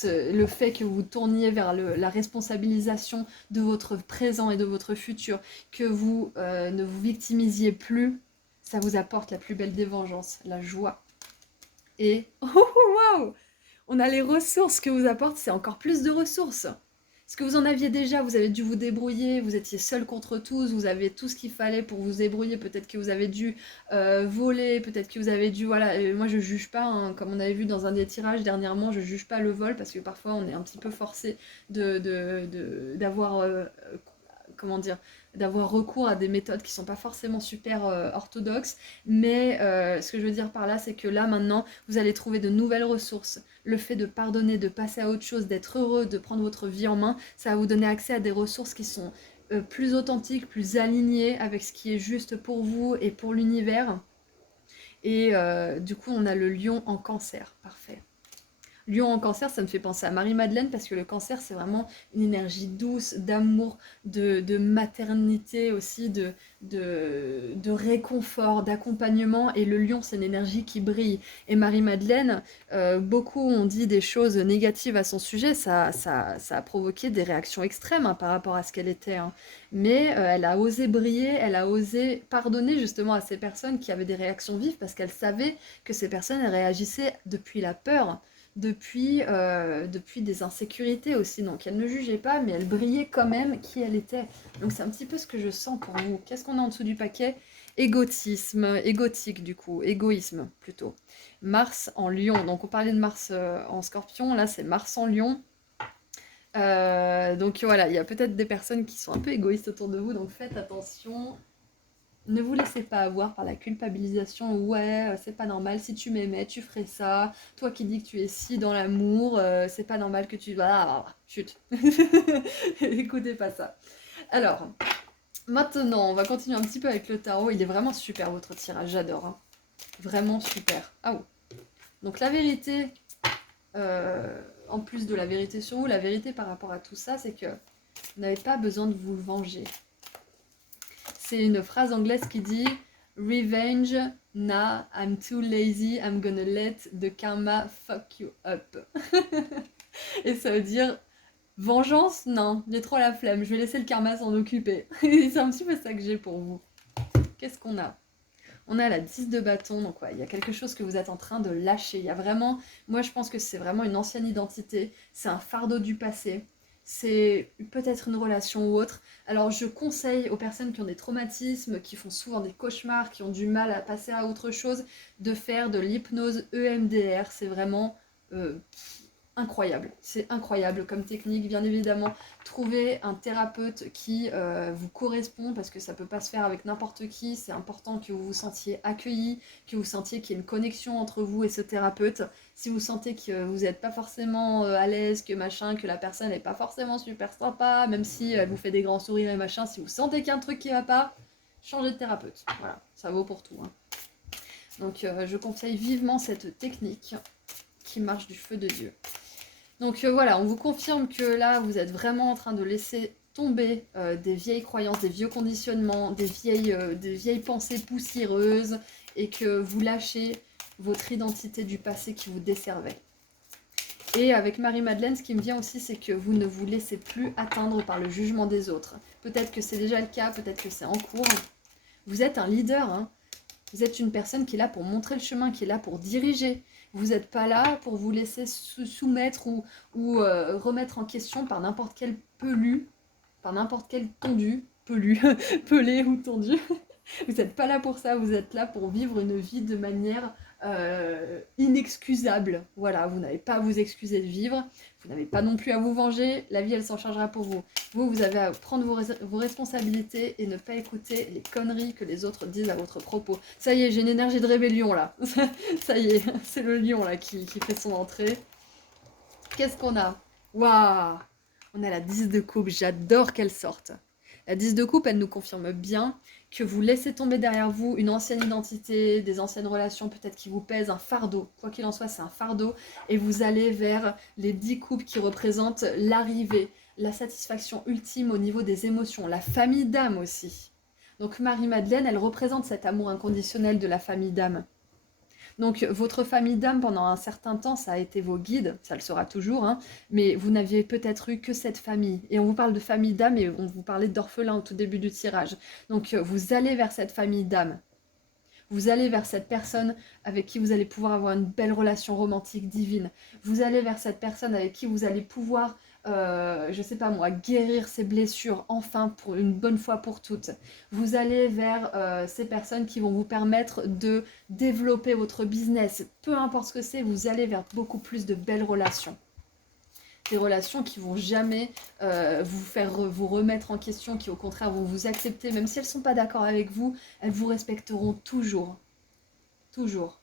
le fait que vous tourniez vers la responsabilisation de votre présent et de votre futur, que vous ne vous victimisiez plus, ça vous apporte la plus belle des vengeances, la joie. Et, oh waouh, on a les ressources que vous apporte, c'est encore plus de ressources. Parce que vous en aviez déjà, vous avez dû vous débrouiller, vous étiez seul contre tous, vous avez tout ce qu'il fallait pour vous débrouiller, peut-être que vous avez dû voler, peut-être que vous avez dû, voilà, moi je juge pas, hein, comme on avait vu dans un des tirages dernièrement, je juge pas le vol, parce que parfois on est un petit peu forcé d'avoir, comment dire, d'avoir recours à des méthodes qui sont pas forcément super orthodoxes, mais ce que je veux dire par là, c'est que là maintenant, vous allez trouver de nouvelles ressources. Le fait de pardonner, de passer à autre chose, d'être heureux, de prendre votre vie en main, ça va vous donner accès à des ressources qui sont plus authentiques, plus alignées avec ce qui est juste pour vous et pour l'univers. Et du coup, on a le lion en cancer. Parfait. Lion en cancer, ça me fait penser à Marie-Madeleine parce que le cancer, c'est vraiment une énergie douce, d'amour, de maternité aussi, de réconfort, d'accompagnement. Et le lion, c'est une énergie qui brille. Et Marie-Madeleine, beaucoup ont dit des choses négatives à son sujet. Ça a provoqué des réactions extrêmes hein, par rapport à ce qu'elle était. Hein. Mais elle a osé briller, elle a osé pardonner justement à ces personnes qui avaient des réactions vives parce qu'elle savait que ces personnes elles réagissaient depuis la peur depuis des insécurités aussi. Donc elle ne jugeait pas, mais elle brillait quand même qui elle était. Donc c'est un petit peu ce que je sens pour vous. Qu'est-ce qu'on a en dessous du paquet? Égotisme, égotique du coup, égoïsme plutôt. Mars en lion. Donc on parlait de Mars en scorpion, là c'est Mars en lion. Donc voilà, il y a peut-être des personnes qui sont un peu égoïstes autour de vous, donc faites attention. Ne vous laissez pas avoir par la culpabilisation. Ouais, c'est pas normal. Si tu m'aimais, tu ferais ça. Toi qui dis que tu es si dans l'amour, c'est pas normal que tu. Ah, chut. Écoutez pas ça. Alors, maintenant, on va continuer un petit peu avec le tarot. Il est vraiment super votre tirage. J'adore. Hein. Vraiment super. Ah oh. Donc la vérité, en plus de la vérité sur vous, la vérité par rapport à tout ça, c'est que vous n'avez pas besoin de vous venger. C'est une phrase anglaise qui dit Revenge, nah, I'm too lazy, I'm gonna let the karma fuck you up. Et ça veut dire vengeance, non, j'ai trop la flemme, je vais laisser le karma s'en occuper. C'est un petit peu ça que j'ai pour vous. Qu'est-ce qu'on a? On a la 10 de bâton, donc ouais, il y a quelque chose que vous êtes en train de lâcher. Il y a vraiment, moi je pense que c'est vraiment une ancienne identité, c'est un fardeau du passé. c'est peut-être une relation ou autre. Alors je conseille aux personnes qui ont des traumatismes, qui font souvent des cauchemars, qui ont du mal à passer à autre chose, de faire de l'hypnose EMDR. C'est vraiment euh, incroyable. C'est incroyable comme technique. Bien évidemment, trouver un thérapeute qui vous correspond, parce que ça peut pas se faire avec n'importe qui. C'est important que vous vous sentiez accueilli, que vous sentiez qu'il y ait une connexion entre vous et ce thérapeute. Si vous sentez que vous n'êtes pas forcément à l'aise, que machin, que la personne n'est pas forcément super sympa, même si elle vous fait des grands sourires et machin, si vous sentez qu'il y a un truc qui va pas, changez de thérapeute. Voilà, ça vaut pour tout, hein. Donc je conseille vivement cette technique qui marche du feu de Dieu. Donc voilà, on vous confirme que là, vous êtes vraiment en train de laisser tomber des vieilles croyances, des vieux conditionnements, des vieilles pensées poussiéreuses, et que vous lâchez votre identité du passé qui vous desservait. Et avec Marie-Madeleine, ce qui me vient aussi, c'est que vous ne vous laissez plus atteindre par le jugement des autres. Peut-être que c'est déjà le cas, peut-être que c'est en cours. Vous êtes un leader, hein. Vous êtes une personne qui est là pour montrer le chemin, qui est là pour diriger. Vous n'êtes pas là pour vous laisser soumettre ou remettre en question par n'importe quel pelu, par n'importe quel tondu, pelu, pelé ou tondu. Vous n'êtes pas là pour ça, vous êtes là pour vivre une vie de manière inexcusable. Voilà, vous n'avez pas à vous excuser de vivre, vous n'avez pas non plus à vous venger, la vie elle s'en chargera pour vous. Vous avez à prendre vos responsabilités et ne pas écouter les conneries que les autres disent à votre propos. Ça y est, j'ai une énergie de rébellion là. Ça y est, c'est le lion là qui fait son entrée. Qu'est-ce qu'on a? Waouh! On a la 10 de coupe, j'adore qu'elle sorte. La 10 de coupe, elle nous confirme bien que vous laissez tomber derrière vous une ancienne identité, des anciennes relations peut-être qui vous pèsent, un fardeau. Quoi qu'il en soit, c'est un fardeau. Et vous allez vers les 10 coupes qui représentent l'arrivée, la satisfaction ultime au niveau des émotions, la famille d'âme aussi. Donc Marie-Madeleine, elle représente cet amour inconditionnel de la famille d'âme. Donc votre famille d'âme pendant un certain temps, ça a été vos guides, ça le sera toujours, hein, mais vous n'aviez peut-être eu que cette famille. Et on vous parle de famille d'âme et on vous parlait d'orphelin au tout début du tirage. Donc vous allez vers cette famille d'âme. Vous allez vers cette personne avec qui vous allez pouvoir avoir une belle relation romantique divine. Vous allez vers cette personne avec qui vous allez pouvoir, je sais pas moi, guérir ses blessures enfin pour une bonne fois pour toutes. Vous allez vers ces personnes qui vont vous permettre de développer votre business. Peu importe ce que c'est, vous allez vers beaucoup plus de belles relations. Des relations qui vont jamais vous faire vous remettre en question, qui au contraire vont vous accepter, même si elles sont pas d'accord avec vous, elles vous respecteront toujours. Toujours.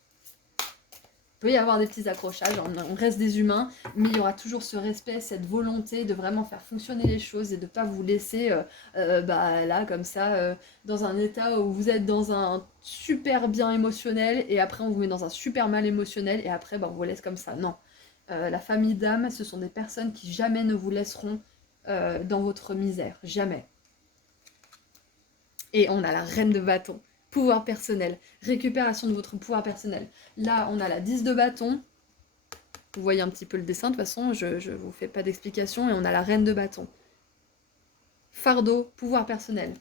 Il peut y avoir des petits accrochages, on reste des humains, mais il y aura toujours ce respect, cette volonté de vraiment faire fonctionner les choses et de ne pas vous laisser là, comme ça, dans un état où vous êtes dans un super bien émotionnel et après on vous met dans un super mal émotionnel et après on vous laisse comme ça. Non. La famille d'âme, ce sont des personnes qui jamais ne vous laisseront dans votre misère. Jamais. Et on a la reine de bâton. Pouvoir personnel. Récupération de votre pouvoir personnel. Là, on a la 10 de bâton. Vous voyez un petit peu le dessin, de toute façon, je ne vous fais pas d'explication. Et on a la reine de bâton. Fardeau, pouvoir personnel.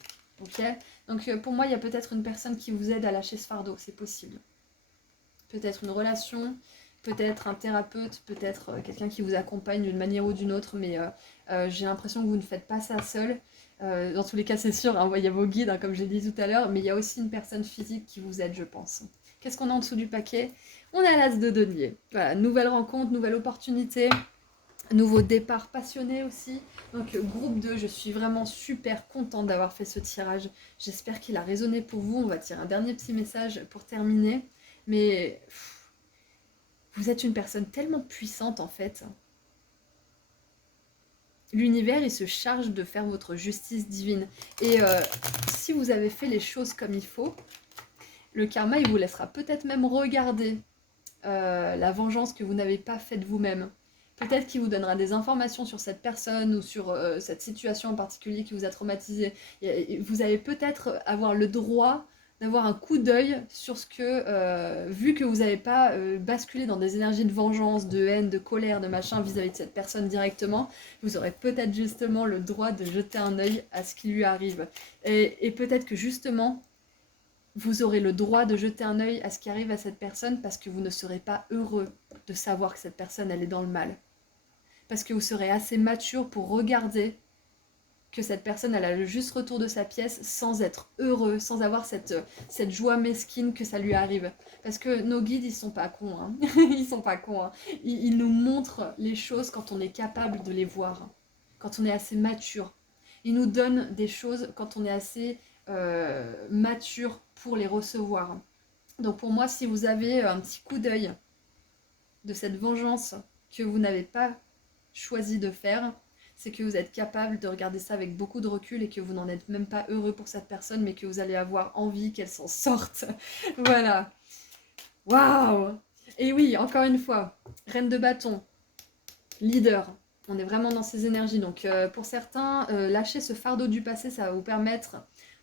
Ok. Donc pour moi, il y a peut-être une personne qui vous aide à lâcher ce fardeau. C'est possible. Peut-être une relation, peut-être un thérapeute, peut-être quelqu'un qui vous accompagne d'une manière ou d'une autre, mais j'ai l'impression que vous ne faites pas ça seul. Dans tous les cas, c'est sûr, hein, il y a vos guides, hein, comme je l'ai dit tout à l'heure, mais il y a aussi une personne physique qui vous aide, je pense. Qu'est-ce qu'on a en dessous du paquet? On a l'as de denier. Voilà, nouvelle rencontre, nouvelle opportunité, nouveau départ passionné aussi. Donc groupe 2, je suis vraiment super contente d'avoir fait ce tirage. J'espère qu'il a résonné pour vous. On va tirer un dernier petit message pour terminer. Mais vous êtes une personne tellement puissante en fait. L'univers, il se charge de faire votre justice divine. Et si vous avez fait les choses comme il faut, le karma, il vous laissera peut-être même regarder la vengeance que vous n'avez pas faite vous-même. Peut-être qu'il vous donnera des informations sur cette personne ou sur cette situation en particulier qui vous a traumatisé. Et vous allez peut-être avoir le droit d'avoir un coup d'œil sur ce que, vu que vous n'avez pas basculé dans des énergies de vengeance, de haine, de colère, de machin vis-à-vis de cette personne directement, vous aurez peut-être justement le droit de jeter un œil à ce qui lui arrive. Et peut-être que justement, vous aurez le droit de jeter un œil à ce qui arrive à cette personne parce que vous ne serez pas heureux de savoir que cette personne, elle est dans le mal. parce que vous serez assez mature pour regarder que cette personne, elle a le juste retour de sa pièce sans être heureux, sans avoir cette joie mesquine que ça lui arrive. Parce que nos guides, ils sont pas cons, hein. Ils sont pas cons, hein. Ils nous montrent les choses quand on est capable de les voir, quand on est assez mature. Ils nous donnent des choses quand on est assez mature pour les recevoir. Donc pour moi, si vous avez un petit coup d'œil de cette vengeance que vous n'avez pas choisi de faire, c'est que vous êtes capable de regarder ça avec beaucoup de recul et que vous n'en êtes même pas heureux pour cette personne, mais que vous allez avoir envie qu'elle s'en sorte. Voilà. Waouh! Et oui, encore une fois, reine de bâton, leader. On est vraiment dans ces énergies. Donc pour certains, lâcher ce fardeau du passé, ça va vous permettre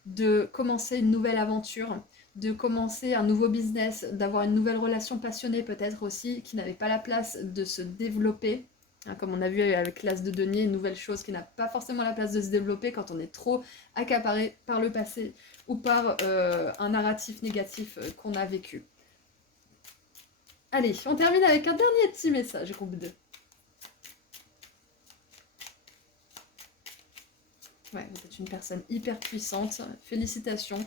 de commencer une nouvelle aventure, de commencer un nouveau business, d'avoir une nouvelle relation passionnée peut-être aussi, qui n'avait pas la place de se développer. Hein, comme on a vu avec l'As de denier, une nouvelle chose qui n'a pas forcément la place de se développer quand on est trop accaparé par le passé ou par un narratif négatif qu'on a vécu. Allez, on termine avec un dernier petit message, groupe 2. Ouais, vous êtes une personne hyper puissante, félicitations.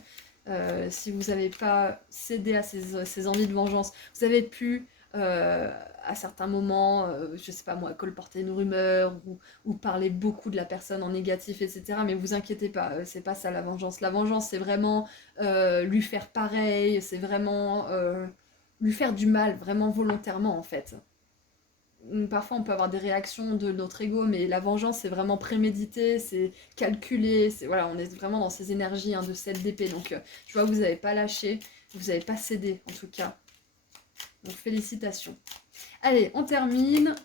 Si vous n'avez pas cédé à ces envies de vengeance, vous avez pu, à certains moments, je sais pas moi, colporter une rumeur ou parler beaucoup de la personne en négatif, etc. Mais vous inquiétez pas, c'est pas ça la vengeance. La vengeance, c'est vraiment lui faire pareil, c'est vraiment lui faire du mal, vraiment volontairement en fait. Parfois on peut avoir des réactions de notre ego, mais la vengeance c'est vraiment prémédité, c'est calculé, c'est voilà, on est vraiment dans ces énergies hein, de cette d'épée. Donc je vois que vous n'avez pas lâché, vous n'avez pas cédé en tout cas. Donc félicitations. Allez, on termine.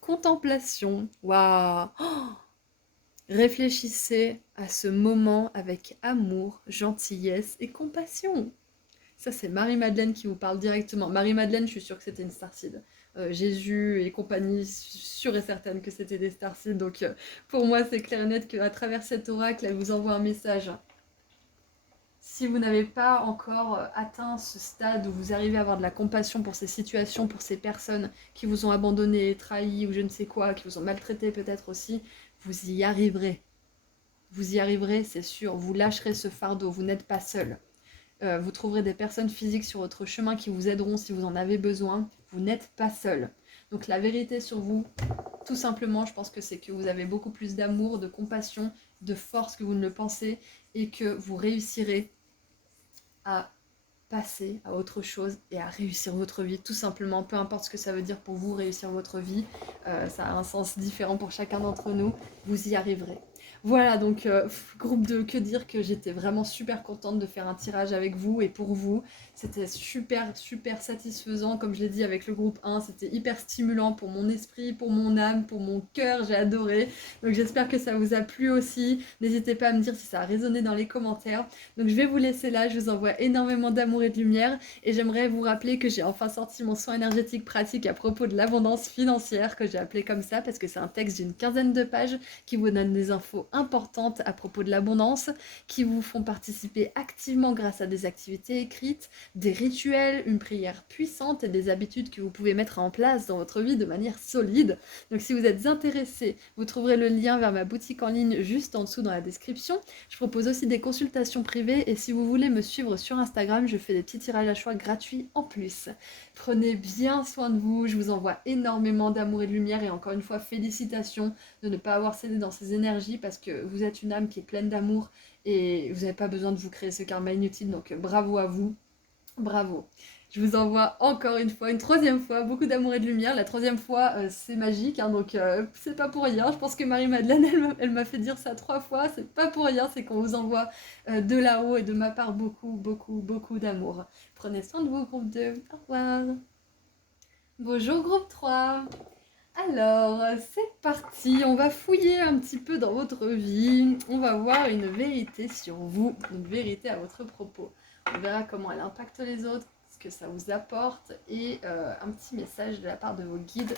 Contemplation. Waouh! Oh, réfléchissez à ce moment avec amour, gentillesse et compassion. Ça, c'est Marie-Madeleine qui vous parle directement. Marie-Madeleine, je suis sûre que c'était une starseed. Jésus et compagnie, sûre et certaine que c'était des starseeds. Donc, pour moi, c'est clair et net qu'à travers cet oracle, elle vous envoie un message. Si vous n'avez pas encore atteint ce stade où vous arrivez à avoir de la compassion pour ces situations, pour ces personnes qui vous ont abandonné, trahi ou je ne sais quoi, qui vous ont maltraité peut-être aussi, vous y arriverez. Vous y arriverez, c'est sûr. Vous lâcherez ce fardeau. Vous n'êtes pas seul. Vous trouverez des personnes physiques sur votre chemin qui vous aideront si vous en avez besoin. Vous n'êtes pas seul. Donc la vérité sur vous, tout simplement, je pense que c'est que vous avez beaucoup plus d'amour, de compassion, de force que vous ne le pensez et que vous réussirez à passer à autre chose et à réussir votre vie, tout simplement, peu importe ce que ça veut dire pour vous, réussir votre vie, ça a un sens différent pour chacun d'entre nous, vous y arriverez. Voilà, donc groupe 2, que dire que j'étais vraiment super contente de faire un tirage avec vous et pour vous. C'était super, super satisfaisant, comme je l'ai dit avec le groupe 1, c'était hyper stimulant pour mon esprit, pour mon âme, pour mon cœur, j'ai adoré. Donc j'espère que ça vous a plu aussi. N'hésitez pas à me dire si ça a résonné dans les commentaires. Donc je vais vous laisser là, je vous envoie énormément d'amour et de lumière et j'aimerais vous rappeler que j'ai enfin sorti mon soin énergétique pratique à propos de l'abondance financière, que j'ai appelé comme ça parce que c'est un texte d'une quinzaine de pages qui vous donne des infos importantes à propos de l'abondance, qui vous font participer activement grâce à des activités écrites, des rituels, une prière puissante et des habitudes que vous pouvez mettre en place dans votre vie de manière solide. Donc si vous êtes intéressé, vous trouverez le lien vers ma boutique en ligne juste en dessous dans la description. Je propose aussi des consultations privées et si vous voulez me suivre sur Instagram, je fais des petits tirages à choix gratuits en plus. Prenez bien soin de vous, je vous envoie énormément d'amour et de lumière et encore une fois félicitations de ne pas avoir cédé dans ces énergies parce que vous êtes une âme qui est pleine d'amour et vous n'avez pas besoin de vous créer ce karma inutile, donc bravo à vous, bravo. Je vous envoie encore une fois, une troisième fois, beaucoup d'amour et de lumière. La troisième fois, c'est magique, hein, donc c'est pas pour rien. Je pense que Marie-Madeleine, elle m'a fait dire ça 3 fois. C'est pas pour rien, c'est qu'on vous envoie de là-haut et de ma part beaucoup, beaucoup, beaucoup d'amour. Prenez soin de vous, groupe 2. Au revoir. Bonjour, groupe 3. Alors, c'est parti. On va fouiller un petit peu dans votre vie. On va voir une vérité sur vous, une vérité à votre propos. On verra comment elle impacte les autres, ce que ça vous apporte et un petit message de la part de vos guides.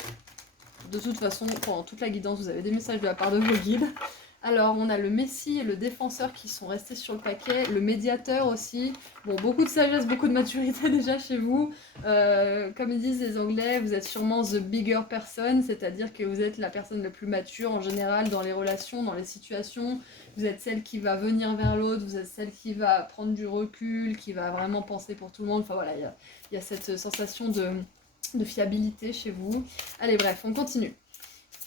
De toute façon, pendant toute la guidance, vous avez des messages de la part de vos guides. Alors, on a le Messie et le défenseur qui sont restés sur le paquet, le médiateur aussi. Bon, beaucoup de sagesse, beaucoup de maturité déjà chez vous. Comme ils disent les Anglais, vous êtes sûrement the bigger person, c'est-à-dire que vous êtes la personne la plus mature en général dans les relations, dans les situations. Vous êtes celle qui va venir vers l'autre, vous êtes celle qui va prendre du recul, qui va vraiment penser pour tout le monde. Enfin voilà, il y a cette sensation de fiabilité chez vous. Allez, bref, on continue.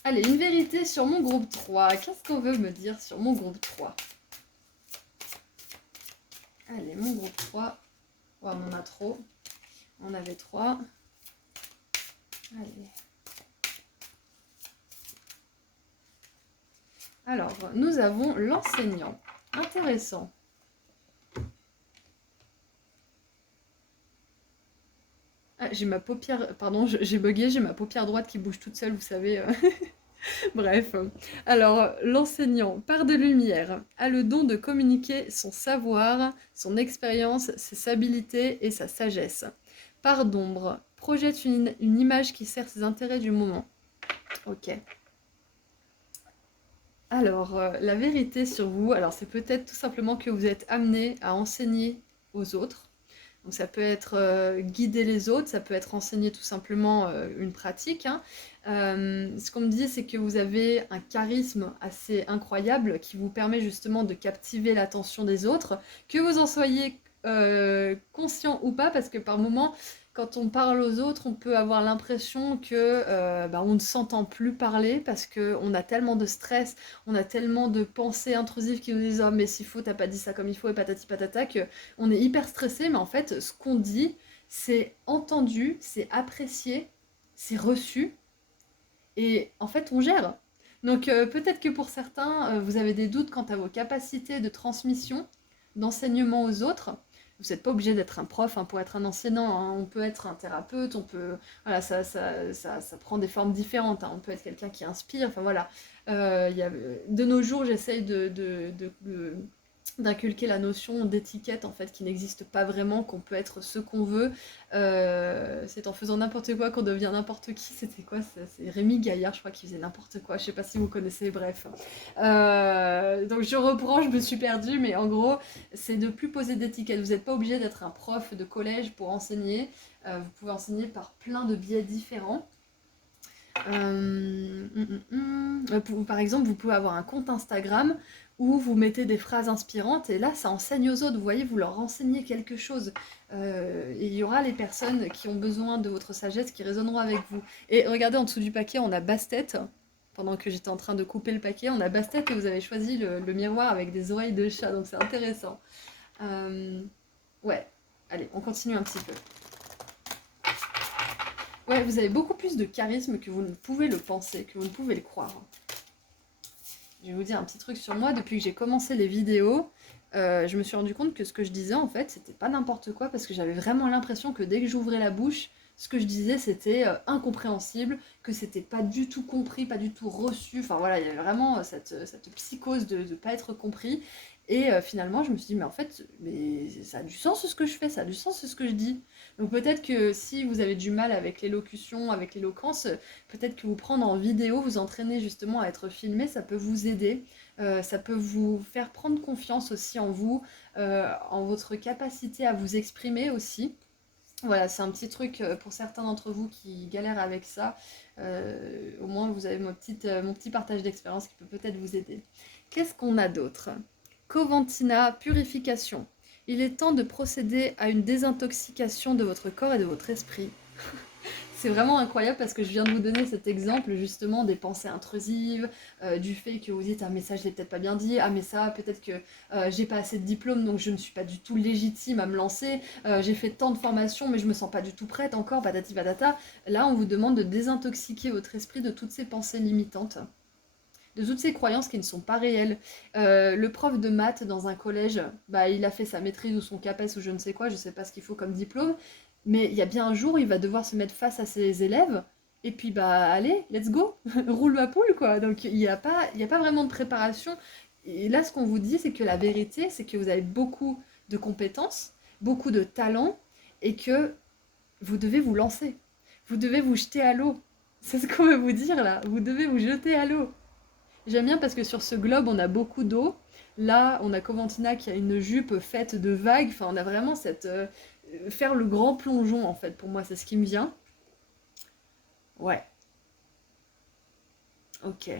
Allez, une vérité sur mon groupe 3. Qu'est-ce qu'on veut me dire sur mon groupe 3? Allez, mon groupe 3. Ouais, on en a trop. On avait 3. Allez. Alors, nous avons l'enseignant. Intéressant. Ah, j'ai ma paupière... Pardon, j'ai bugué, j'ai ma paupière droite qui bouge toute seule, vous savez. Bref, alors l'enseignant, par de lumière, a le don de communiquer son savoir, son expérience, ses habiletés et sa sagesse. Par d'ombre, projette une image qui sert ses intérêts du moment. Ok. Alors, la vérité sur vous, alors c'est peut-être tout simplement que vous êtes amené à enseigner aux autres. Donc ça peut être guider les autres, ça peut être enseigner tout simplement une pratique, hein. Ce qu'on me dit, c'est que vous avez un charisme assez incroyable qui vous permet justement de captiver l'attention des autres, que vous en soyez conscient ou pas, parce que par moments, quand on parle aux autres, on peut avoir l'impression que on ne s'entend plus parler parce qu'on a tellement de stress, on a tellement de pensées intrusives qui nous disent «Oh mais s'il faut, t'as pas dit ça comme il faut» et patati patata, que on est hyper stressé, mais en fait, ce qu'on dit, c'est entendu, c'est apprécié, c'est reçu, et en fait, on gère. Donc peut-être que pour certains, vous avez des doutes quant à vos capacités de transmission, d'enseignement aux autres. Vous n'êtes pas obligé d'être un prof hein, pour être un enseignant, hein. On peut être un thérapeute, on peut... Voilà, ça prend des formes différentes, hein. On peut être quelqu'un qui inspire, enfin voilà. De nos jours, j'essaye d'inculquer la notion d'étiquette en fait qui n'existe pas vraiment, qu'on peut être ce qu'on veut. C'est en faisant n'importe quoi qu'on devient n'importe qui. C'était quoi? C'est Rémi Gaillard, je crois, qui faisait n'importe quoi. Je sais pas si vous connaissez, bref. Donc je reprends, je me suis perdue, mais en gros, c'est de plus poser d'étiquette. Vous n'êtes pas obligé d'être un prof de collège pour enseigner. Vous pouvez enseigner par plein de biais différents. Par exemple, vous pouvez avoir un compte Instagram où vous mettez des phrases inspirantes et là, ça enseigne aux autres. Vous voyez, vous leur enseignez quelque chose. Et il y aura les personnes qui ont besoin de votre sagesse qui résonneront avec vous. Et regardez, en dessous du paquet, on a Bastet. Pendant que j'étais en train de couper le paquet, on a Bastet et vous avez choisi le miroir avec des oreilles de chat, donc c'est intéressant. Ouais, allez, on continue un petit peu. Ouais, vous avez beaucoup plus de charisme que vous ne pouvez le penser, que vous ne pouvez le croire. Je vais vous dire un petit truc sur moi. Depuis que j'ai commencé les vidéos, je me suis rendu compte que ce que je disais, en fait, c'était pas n'importe quoi, parce que j'avais vraiment l'impression que dès que j'ouvrais la bouche, ce que je disais, c'était incompréhensible, que c'était pas du tout compris, pas du tout reçu. Enfin voilà, il y avait vraiment cette psychose de ne pas être compris. Et finalement, je me suis dit, mais en fait, mais ça a du sens ce que je fais, ça a du sens ce que je dis. Donc peut-être que si vous avez du mal avec l'élocution, avec l'éloquence, peut-être que vous prendre en vidéo, vous entraîner justement à être filmé, ça peut vous aider. Ça peut vous faire prendre confiance aussi en vous, en votre capacité à vous exprimer aussi. Voilà, c'est un petit truc pour certains d'entre vous qui galèrent avec ça. Au moins, vous avez mon petit partage d'expérience qui peut peut-être vous aider. Qu'est-ce qu'on a d'autre? Covantina, purification. Il est temps de procéder à une désintoxication de votre corps et de votre esprit. C'est vraiment incroyable parce que je viens de vous donner cet exemple justement des pensées intrusives, du fait que vous dites ah mais ça je l'ai peut-être pas bien dit, ah mais ça peut-être que j'ai pas assez de diplôme donc je ne suis pas du tout légitime à me lancer, j'ai fait tant de formations mais je me sens pas du tout prête encore, patati patata. Là on vous demande de désintoxiquer votre esprit de toutes ces pensées limitantes, de toutes ces croyances qui ne sont pas réelles. Le prof de maths dans un collège, bah, il a fait sa maîtrise ou son CAPES ou je ne sais quoi, je ne sais pas ce qu'il faut comme diplôme, mais il y a bien un jour, il va devoir se mettre face à ses élèves, et puis bah allez, let's go, roule ma poule quoi. Donc il y a pas vraiment de préparation. Et là, ce qu'on vous dit, c'est que la vérité, c'est que vous avez beaucoup de compétences, beaucoup de talents, et que vous devez vous lancer. Vous devez vous jeter à l'eau. C'est ce qu'on veut vous dire là, vous devez vous jeter à l'eau. J'aime bien parce que sur ce globe, on a beaucoup d'eau. Là, on a Coventina qui a une jupe faite de vagues. Enfin, on a vraiment cette... faire le grand plongeon, en fait, pour moi, c'est ce qui me vient. Ouais, ok.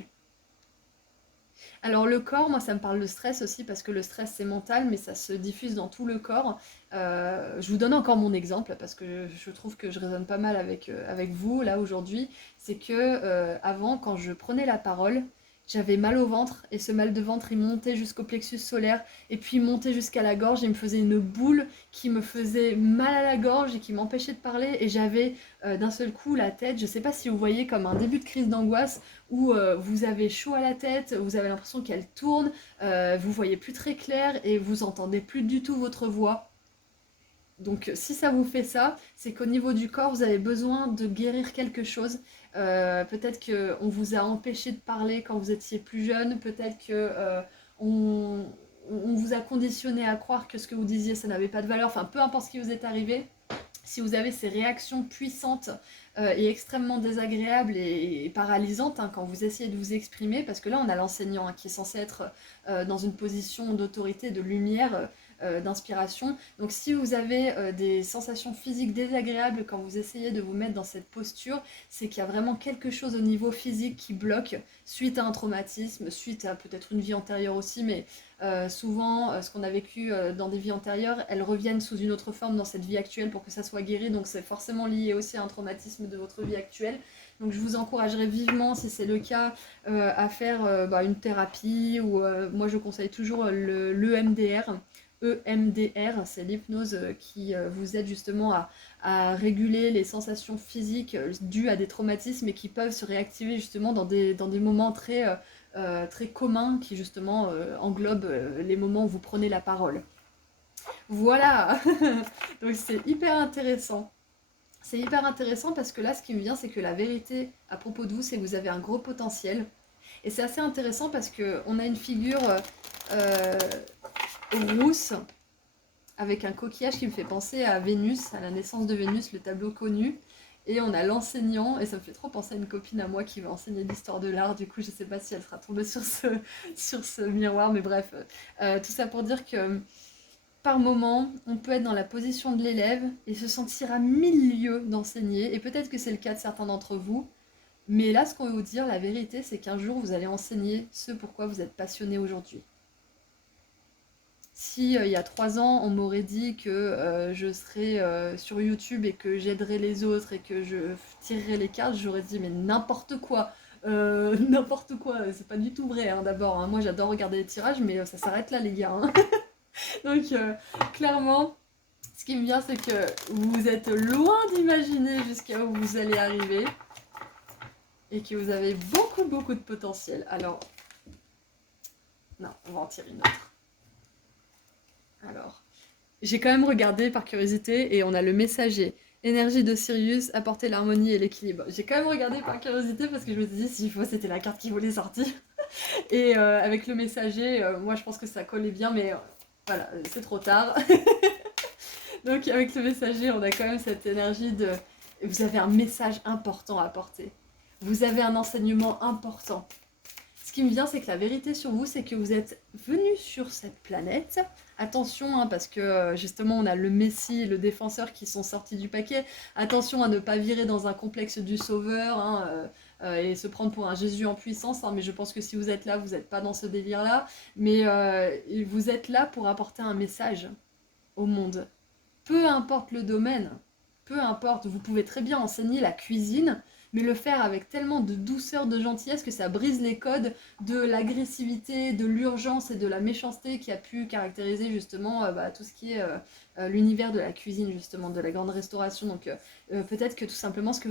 Alors le corps, moi ça me parle de stress aussi parce que le stress c'est mental mais ça se diffuse dans tout le corps. Je vous donne encore mon exemple parce que je trouve que je résonne pas mal avec vous là aujourd'hui. C'est que avant quand je prenais la parole, j'avais mal au ventre et ce mal de ventre il montait jusqu'au plexus solaire et puis il montait jusqu'à la gorge et il me faisait une boule qui me faisait mal à la gorge et qui m'empêchait de parler et j'avais d'un seul coup la tête, je sais pas si vous voyez comme un début de crise d'angoisse où vous avez chaud à la tête, vous avez l'impression qu'elle tourne, vous voyez plus très clair et vous entendez plus du tout votre voix. Donc si ça vous fait ça, c'est qu'au niveau du corps, vous avez besoin de guérir quelque chose. Peut-être qu'on vous a empêché de parler quand vous étiez plus jeune, peut-être que on, on vous a conditionné à croire que ce que vous disiez, ça n'avait pas de valeur, enfin peu importe ce qui vous est arrivé, si vous avez ces réactions puissantes et extrêmement désagréables et paralysantes hein, quand vous essayez de vous exprimer, parce que là on a l'enseignant hein, qui est censé être dans une position d'autorité, de lumière, d'inspiration. Donc si vous avez des sensations physiques désagréables quand vous essayez de vous mettre dans cette posture, c'est qu'il y a vraiment quelque chose au niveau physique qui bloque suite à un traumatisme, suite à peut-être une vie antérieure aussi, mais souvent, ce qu'on a vécu dans des vies antérieures, elles reviennent sous une autre forme dans cette vie actuelle pour que ça soit guéri. Donc c'est forcément lié aussi à un traumatisme de votre vie actuelle. Donc je vous encouragerais vivement, si c'est le cas, à faire une thérapie ou moi je conseille toujours l'EMDR. EMDR, c'est l'hypnose qui vous aide justement à réguler les sensations physiques dues à des traumatismes et qui peuvent se réactiver justement dans des moments très commun qui justement englobe les moments où vous prenez la parole. Voilà. Donc c'est hyper intéressant. C'est hyper intéressant parce que là, ce qui me vient, c'est que la vérité à propos de vous, c'est que vous avez un gros potentiel. Et c'est assez intéressant parce que on a une figure euh, rousse avec un coquillage qui me fait penser à Vénus, à la naissance de Vénus, le tableau connu. Et on a l'enseignant, et ça me fait trop penser à une copine à moi qui va enseigner l'histoire de l'art. Du coup, je sais pas si elle sera tombée sur ce miroir, mais bref. Tout ça pour dire que par moment, on peut être dans la position de l'élève et se sentir à mille lieues d'enseigner. Et peut-être que c'est le cas de certains d'entre vous. Mais là, ce qu'on veut vous dire, la vérité, c'est qu'un jour, vous allez enseigner ce pourquoi vous êtes passionné aujourd'hui. Si il y a 3 ans, on m'aurait dit que je serais sur YouTube et que j'aiderais les autres et que je tirerais les cartes, j'aurais dit mais n'importe quoi. N'importe quoi, c'est pas du tout vrai hein, d'abord. Hein. Moi j'adore regarder les tirages, mais ça s'arrête là les gars. Hein. Donc clairement, ce qui me vient c'est que vous êtes loin d'imaginer jusqu'à où vous allez arriver et que vous avez beaucoup beaucoup de potentiel. Alors, non, on va en tirer une autre. Alors, j'ai quand même regardé par curiosité et on a le messager. Énergie de Sirius, apporter l'harmonie et l'équilibre. J'ai quand même regardé par curiosité parce que je me suis dit s'il faut c'était la carte qui voulait sortir. Et avec le messager, moi je pense que ça collait bien mais voilà, c'est trop tard. Donc avec le messager, on a quand même cette énergie de... Vous avez un message important à apporter. Vous avez un enseignement important. Ce qui me vient, c'est que la vérité sur vous, c'est que vous êtes venu sur cette planète. Attention, hein, parce que justement, on a le Messie et le défenseur qui sont sortis du paquet. Attention à ne pas virer dans un complexe du sauveur hein, et se prendre pour un Jésus en puissance. Hein, mais je pense que si vous êtes là, vous n'êtes pas dans ce délire-là. Mais vous êtes là pour apporter un message au monde. Peu importe le domaine, peu importe, vous pouvez très bien enseigner la cuisine, mais le faire avec tellement de douceur, de gentillesse que ça brise les codes de l'agressivité, de l'urgence et de la méchanceté qui a pu caractériser justement tout ce qui est l'univers de la cuisine, justement, de la grande restauration. Donc peut-être que tout simplement ce que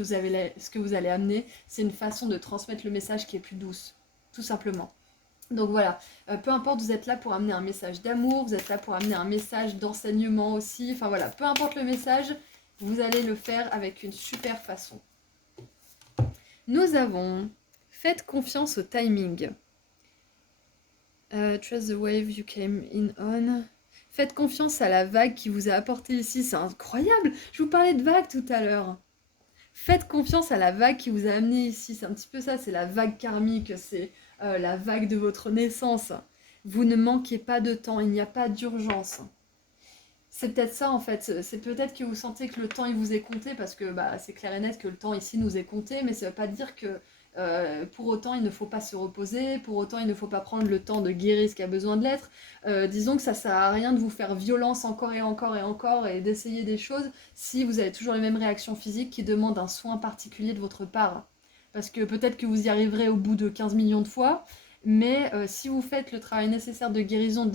vous allez amener, c'est une façon de transmettre le message qui est plus douce, tout simplement. Donc voilà, peu importe, vous êtes là pour amener un message d'amour, vous êtes là pour amener un message d'enseignement aussi, enfin voilà, peu importe le message, vous allez le faire avec une super façon. Nous avons faites confiance au timing. Trust the wave you came in on. Faites confiance à la vague qui vous a apporté ici, c'est incroyable. Je vous parlais de vague tout à l'heure. Faites confiance à la vague qui vous a amené ici, c'est un petit peu ça, c'est la vague karmique, c'est la vague de votre naissance. Vous ne manquez pas de temps, il n'y a pas d'urgence. C'est peut-être ça en fait, c'est peut-être que vous sentez que le temps il vous est compté parce que bah, c'est clair et net que le temps ici nous est compté, mais ça ne veut pas dire que pour autant il ne faut pas se reposer, pour autant il ne faut pas prendre le temps de guérir ce qui a besoin de l'être. Disons que ça sert à rien de vous faire violence encore et encore et encore et d'essayer des choses si vous avez toujours les mêmes réactions physiques qui demandent un soin particulier de votre part. Parce que peut-être que vous y arriverez au bout de 15 millions de fois, mais si vous faites le travail nécessaire de guérison,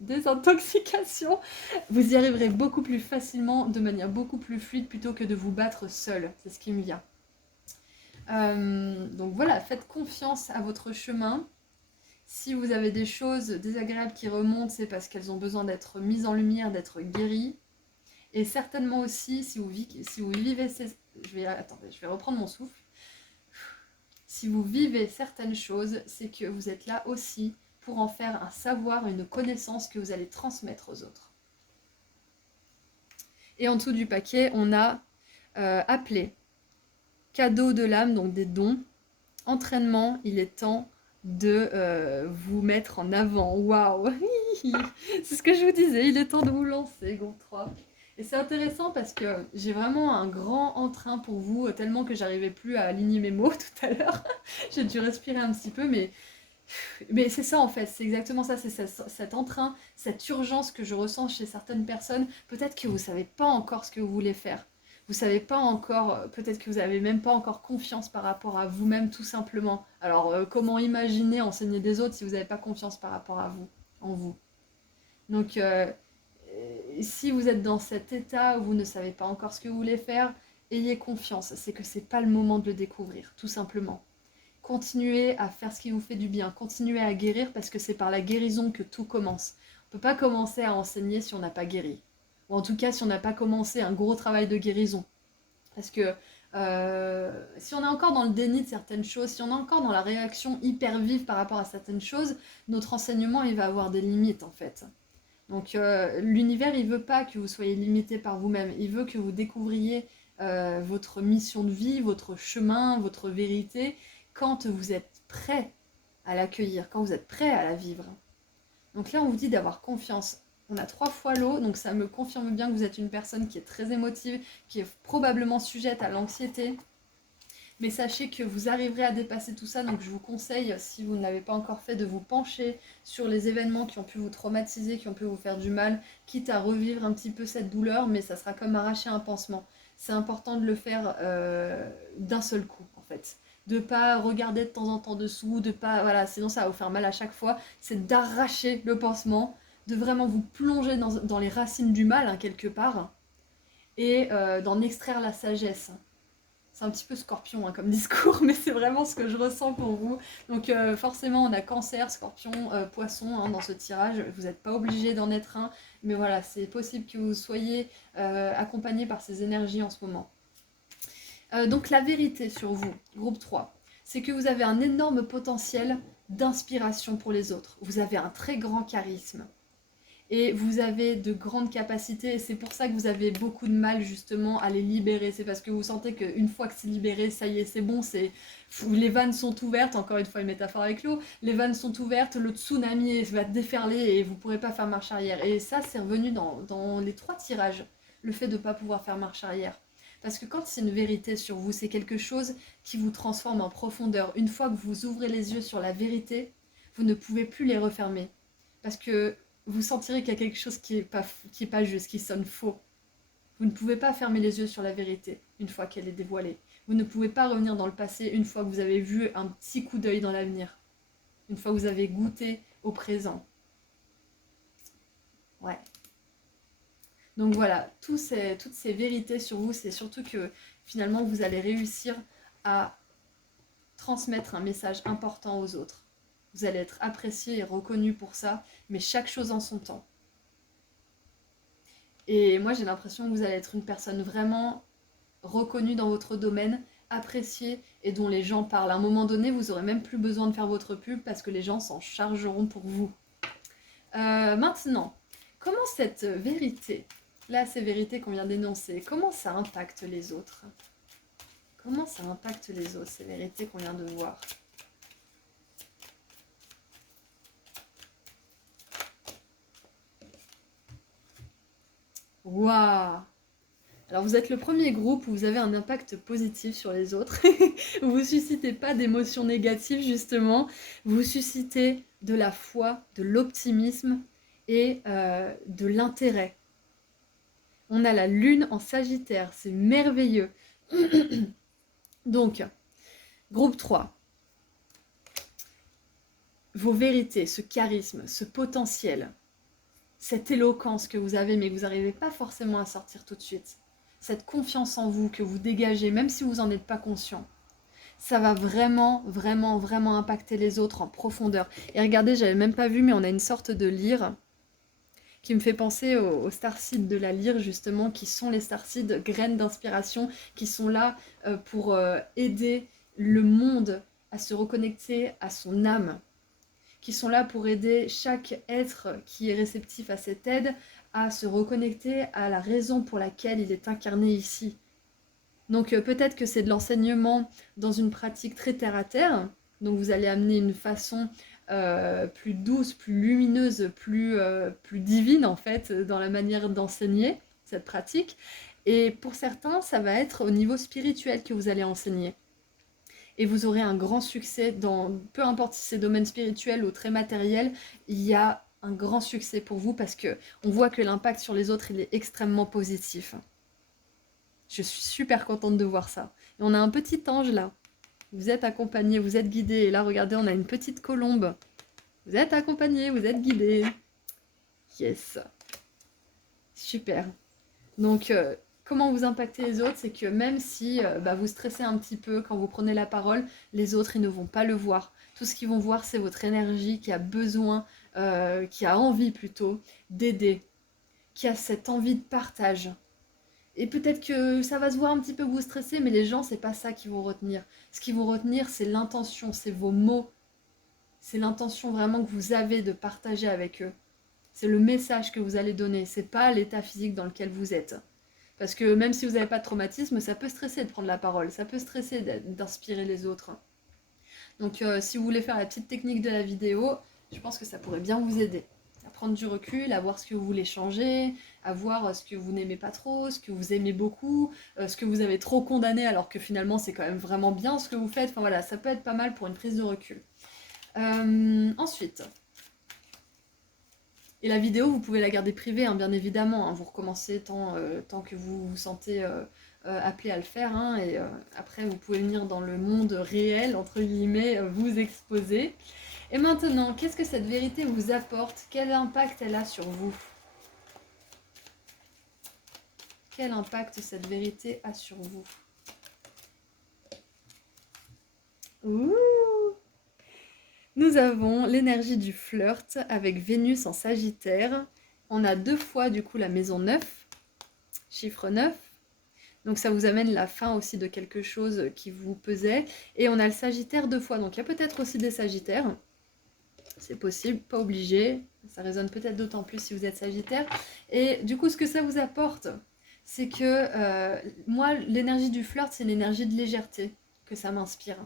désintoxication, vous y arriverez beaucoup plus facilement, de manière beaucoup plus fluide, plutôt que de vous battre seul. C'est ce qui me vient. Donc voilà, faites confiance à votre chemin. Si vous avez des choses désagréables qui remontent, c'est parce qu'elles ont besoin d'être mises en lumière, d'être guéries. Et certainement aussi, si vous vivez ces... Attendez, je vais reprendre mon souffle. Si vous vivez certaines choses, c'est que vous êtes là aussi pour en faire un savoir, une connaissance que vous allez transmettre aux autres. Et en dessous du paquet, on a appelé cadeau de l'âme, donc des dons. Entraînement, il est temps de vous mettre en avant. Waouh. C'est ce que je vous disais, il est temps de vous lancer, groupe 3. Et c'est intéressant parce que j'ai vraiment un grand entrain pour vous, tellement que j'arrivais plus à aligner mes mots tout à l'heure. J'ai dû respirer un petit peu, mais c'est ça en fait, c'est exactement ça, c'est cet entrain, cette urgence que je ressens chez certaines personnes. Peut-être que vous ne savez pas encore ce que vous voulez faire. Vous ne savez pas encore, peut-être que vous n'avez même pas encore confiance par rapport à vous-même tout simplement. Alors comment imaginer enseigner des autres si vous n'avez pas confiance par rapport à vous, en vous. Donc si vous êtes dans cet état où vous ne savez pas encore ce que vous voulez faire, ayez confiance, c'est que c'est pas le moment de le découvrir, tout simplement. Continuez à faire ce qui vous fait du bien, continuez à guérir parce que c'est par la guérison que tout commence. On ne peut pas commencer à enseigner si on n'a pas guéri. Ou en tout cas si on n'a pas commencé un gros travail de guérison. Parce que si on est encore dans le déni de certaines choses, si on est encore dans la réaction hyper vive par rapport à certaines choses, notre enseignement il va avoir des limites en fait. Donc l'univers il veut pas que vous soyez limité par vous-même, il veut que vous découvriez votre mission de vie, votre chemin, votre vérité, quand vous êtes prêt à l'accueillir, quand vous êtes prêt à la vivre. Donc là on vous dit d'avoir confiance. On a 3 fois l'eau, donc ça me confirme bien que vous êtes une personne qui est très émotive, qui est probablement sujette à l'anxiété. Mais sachez que vous arriverez à dépasser tout ça, donc je vous conseille, si vous ne l'avez pas encore fait, de vous pencher sur les événements qui ont pu vous traumatiser, qui ont pu vous faire du mal, quitte à revivre un petit peu cette douleur, mais ça sera comme arracher un pansement. C'est important de le faire d'un seul coup, en fait. De pas regarder de temps en temps dessous, de pas... Voilà, sinon ça va vous faire mal à chaque fois. C'est d'arracher le pansement, de vraiment vous plonger dans les racines du mal, hein, quelque part, et d'en extraire la sagesse. C'est un petit peu scorpion hein, comme discours, mais c'est vraiment ce que je ressens pour vous. Donc forcément, on a cancer, scorpion, poisson hein, dans ce tirage. Vous n'êtes pas obligé d'en être un, mais voilà, c'est possible que vous soyez accompagné par ces énergies en ce moment. Donc la vérité sur vous, groupe 3, c'est que vous avez un énorme potentiel d'inspiration pour les autres. Vous avez un très grand charisme. Et vous avez de grandes capacités et c'est pour ça que vous avez beaucoup de mal justement à les libérer. C'est parce que vous sentez qu'une fois que c'est libéré, ça y est, c'est bon, les vannes sont ouvertes, encore une fois une métaphore avec l'eau, les vannes sont ouvertes, le tsunami va déferler et vous ne pourrez pas faire marche arrière. Et ça, c'est revenu dans les 3 tirages, le fait de ne pas pouvoir faire marche arrière. Parce que quand c'est une vérité sur vous, c'est quelque chose qui vous transforme en profondeur. Une fois que vous ouvrez les yeux sur la vérité, vous ne pouvez plus les refermer. Parce que vous sentirez qu'il y a quelque chose qui est pas juste, qui sonne faux. Vous ne pouvez pas fermer les yeux sur la vérité une fois qu'elle est dévoilée. Vous ne pouvez pas revenir dans le passé une fois que vous avez vu un petit coup d'œil dans l'avenir. Une fois que vous avez goûté au présent. Ouais. Donc voilà, toutes ces vérités sur vous, c'est surtout que finalement vous allez réussir à transmettre un message important aux autres. Vous allez être apprécié et reconnu pour ça, mais chaque chose en son temps. Et moi, j'ai l'impression que vous allez être une personne vraiment reconnue dans votre domaine, appréciée et dont les gens parlent. À un moment donné, vous n'aurez même plus besoin de faire votre pub parce que les gens s'en chargeront pour vous. Maintenant, comment cette vérité, là, ces vérités qu'on vient d'énoncer, comment ça impacte les autres? Comment ça impacte les autres, ces vérités qu'on vient de voir? Waouh! Alors vous êtes le premier groupe où vous avez un impact positif sur les autres. Vous suscitez pas d'émotions négatives justement. Vous suscitez de la foi, de l'optimisme et de l'intérêt. On a la lune en Sagittaire, c'est merveilleux. Donc, groupe 3. Vos vérités, ce charisme, ce potentiel, cette éloquence que vous avez mais que vous n'arrivez pas forcément à sortir tout de suite, cette confiance en vous que vous dégagez même si vous n'en êtes pas conscient, ça va vraiment, vraiment, vraiment impacter les autres en profondeur. Et regardez, j'avais même pas vu, mais on a une sorte de lyre qui me fait penser aux starseeds de la lyre, justement, qui sont les starseeds, graines d'inspiration, qui sont là pour aider le monde à se reconnecter à son âme, qui sont là pour aider chaque être qui est réceptif à cette aide à se reconnecter à la raison pour laquelle il est incarné ici. Donc peut-être que c'est de l'enseignement dans une pratique très terre-à-terre, donc vous allez amener une façon plus douce, plus lumineuse, plus divine en fait, dans la manière d'enseigner cette pratique. Et pour certains, ça va être au niveau spirituel que vous allez enseigner. Et vous aurez un grand succès dans, peu importe si c'est domaine spirituel ou très matériel, il y a un grand succès pour vous parce que on voit que l'impact sur les autres, il est extrêmement positif. Je suis super contente de voir ça. Et on a un petit ange là. Vous êtes accompagné, vous êtes guidé. Et là, regardez, on a une petite colombe. Vous êtes accompagné, vous êtes guidé. Yes. Super. Donc, comment vous impactez les autres, c'est que même si vous stressez un petit peu quand vous prenez la parole, les autres, ils ne vont pas le voir. Tout ce qu'ils vont voir, c'est votre énergie qui a besoin, qui a envie plutôt d'aider, qui a cette envie de partage. Et peut-être que ça va se voir un petit peu que vous stressez, mais les gens, c'est pas ça qu'ils vont retenir. Ce qu'ils vont retenir, c'est l'intention, c'est vos mots. C'est l'intention vraiment que vous avez de partager avec eux. C'est le message que vous allez donner. C'est pas l'état physique dans lequel vous êtes. Parce que même si vous n'avez pas de traumatisme, ça peut stresser de prendre la parole. Ça peut stresser d'inspirer les autres. Donc si vous voulez faire la petite technique de la vidéo, je pense que ça pourrait bien vous aider. À prendre du recul, à voir ce que vous voulez changer, à voir ce que vous n'aimez pas trop, ce que vous aimez beaucoup, ce que vous avez trop condamné alors que finalement c'est quand même vraiment bien ce que vous faites. Enfin voilà, ça peut être pas mal pour une prise de recul. Ensuite, et la vidéo vous pouvez la garder privée, hein, bien évidemment, hein, vous recommencez tant que vous vous sentez appelé à le faire, hein, et après vous pouvez venir dans le monde réel, entre guillemets, vous exposer. Et maintenant, qu'est-ce que cette vérité vous apporte? Quel impact elle a sur vous? Quel impact cette vérité a sur vous? Ouh! Nous avons l'énergie du flirt avec Vénus en Sagittaire. On a 2 fois du coup la maison 9, chiffre 9. Donc ça vous amène la fin aussi de quelque chose qui vous pesait. Et on a le Sagittaire 2 fois. Donc il y a peut-être aussi des Sagittaires. C'est possible, pas obligé. Ça résonne peut-être d'autant plus si vous êtes Sagittaire. Et du coup, ce que ça vous apporte, c'est que moi, l'énergie du flirt, c'est une énergie de légèreté que ça m'inspire.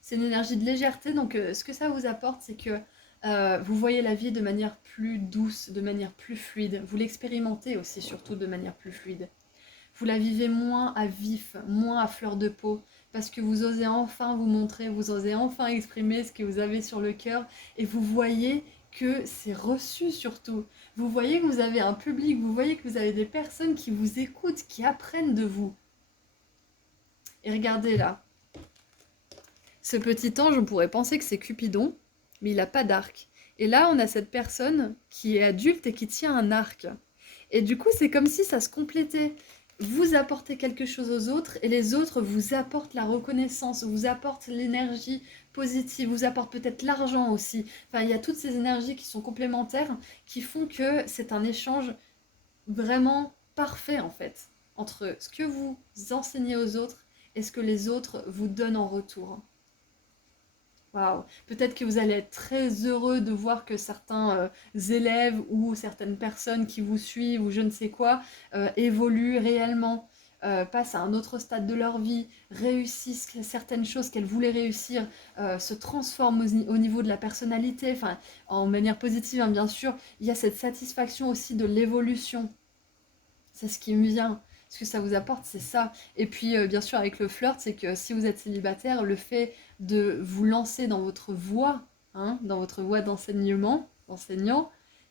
C'est une énergie de légèreté, donc ce que ça vous apporte, c'est que vous voyez la vie de manière plus douce, de manière plus fluide. Vous l'expérimentez aussi, surtout de manière plus fluide. Vous la vivez moins à vif, moins à fleur de peau, parce que vous osez enfin vous montrer, vous osez enfin exprimer ce que vous avez sur le cœur, et vous voyez que c'est reçu surtout. Vous voyez que vous avez un public, vous voyez que vous avez des personnes qui vous écoutent, qui apprennent de vous. Et regardez là. Ce petit ange, on pourrait penser que c'est Cupidon, mais il n'a pas d'arc. Et là, on a cette personne qui est adulte et qui tient un arc. Et du coup, c'est comme si ça se complétait. Vous apportez quelque chose aux autres et les autres vous apportent la reconnaissance, vous apportent l'énergie positive, vous apportent peut-être l'argent aussi. Enfin, il y a toutes ces énergies qui sont complémentaires qui font que c'est un échange vraiment parfait en fait entre ce que vous enseignez aux autres et ce que les autres vous donnent en retour. Waouh. Peut-être que vous allez être très heureux de voir que certains élèves ou certaines personnes qui vous suivent ou je ne sais quoi évoluent réellement, passent à un autre stade de leur vie, réussissent certaines choses qu'elles voulaient réussir, se transforment au niveau de la personnalité, enfin en manière positive hein, bien sûr, il y a cette satisfaction aussi de l'évolution. C'est ce qui me vient. Ce que ça vous apporte, c'est ça. Et puis, bien sûr, avec le flirt, c'est que si vous êtes célibataire, le fait de vous lancer dans votre voie, hein, dans votre voie d'enseignant,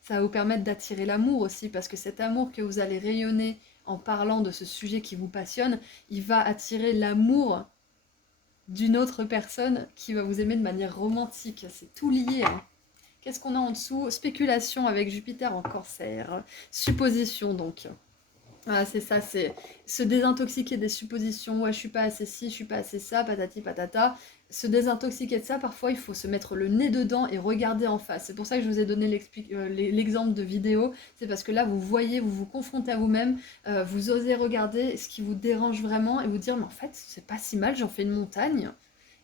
ça va vous permettre d'attirer l'amour aussi, parce que cet amour que vous allez rayonner en parlant de ce sujet qui vous passionne, il va attirer l'amour d'une autre personne qui va vous aimer de manière romantique. C'est tout lié, hein. Qu'est-ce qu'on a en dessous? Spéculation avec Jupiter en cancer. Supposition donc. Ah, c'est ça, c'est se désintoxiquer des suppositions, ouais, je suis pas assez ci, je suis pas assez ça, patati patata. Se désintoxiquer de ça, parfois il faut se mettre le nez dedans et regarder en face. C'est pour ça que je vous ai donné l'exemple de vidéo, c'est parce que là vous voyez, vous vous confrontez à vous-même, vous osez regarder ce qui vous dérange vraiment et vous dire, mais en fait, c'est pas si mal, j'en fais une montagne.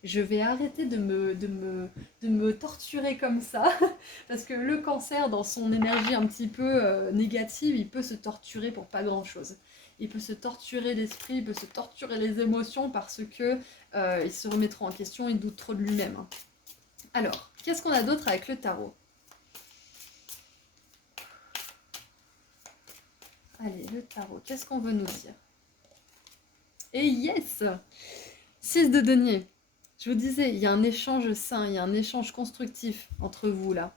Je vais arrêter de me torturer comme ça. Parce que le cancer, dans son énergie un petit peu négative, il peut se torturer pour pas grand-chose. Il peut se torturer l'esprit, il peut se torturer les émotions parce que il se remet trop en question, il doute trop de lui-même. Alors, qu'est-ce qu'on a d'autre avec le tarot? Allez, le tarot, qu'est-ce qu'on veut nous dire? Et yes! 6 de denier. Je vous disais, il y a un échange sain, il y a un échange constructif entre vous là.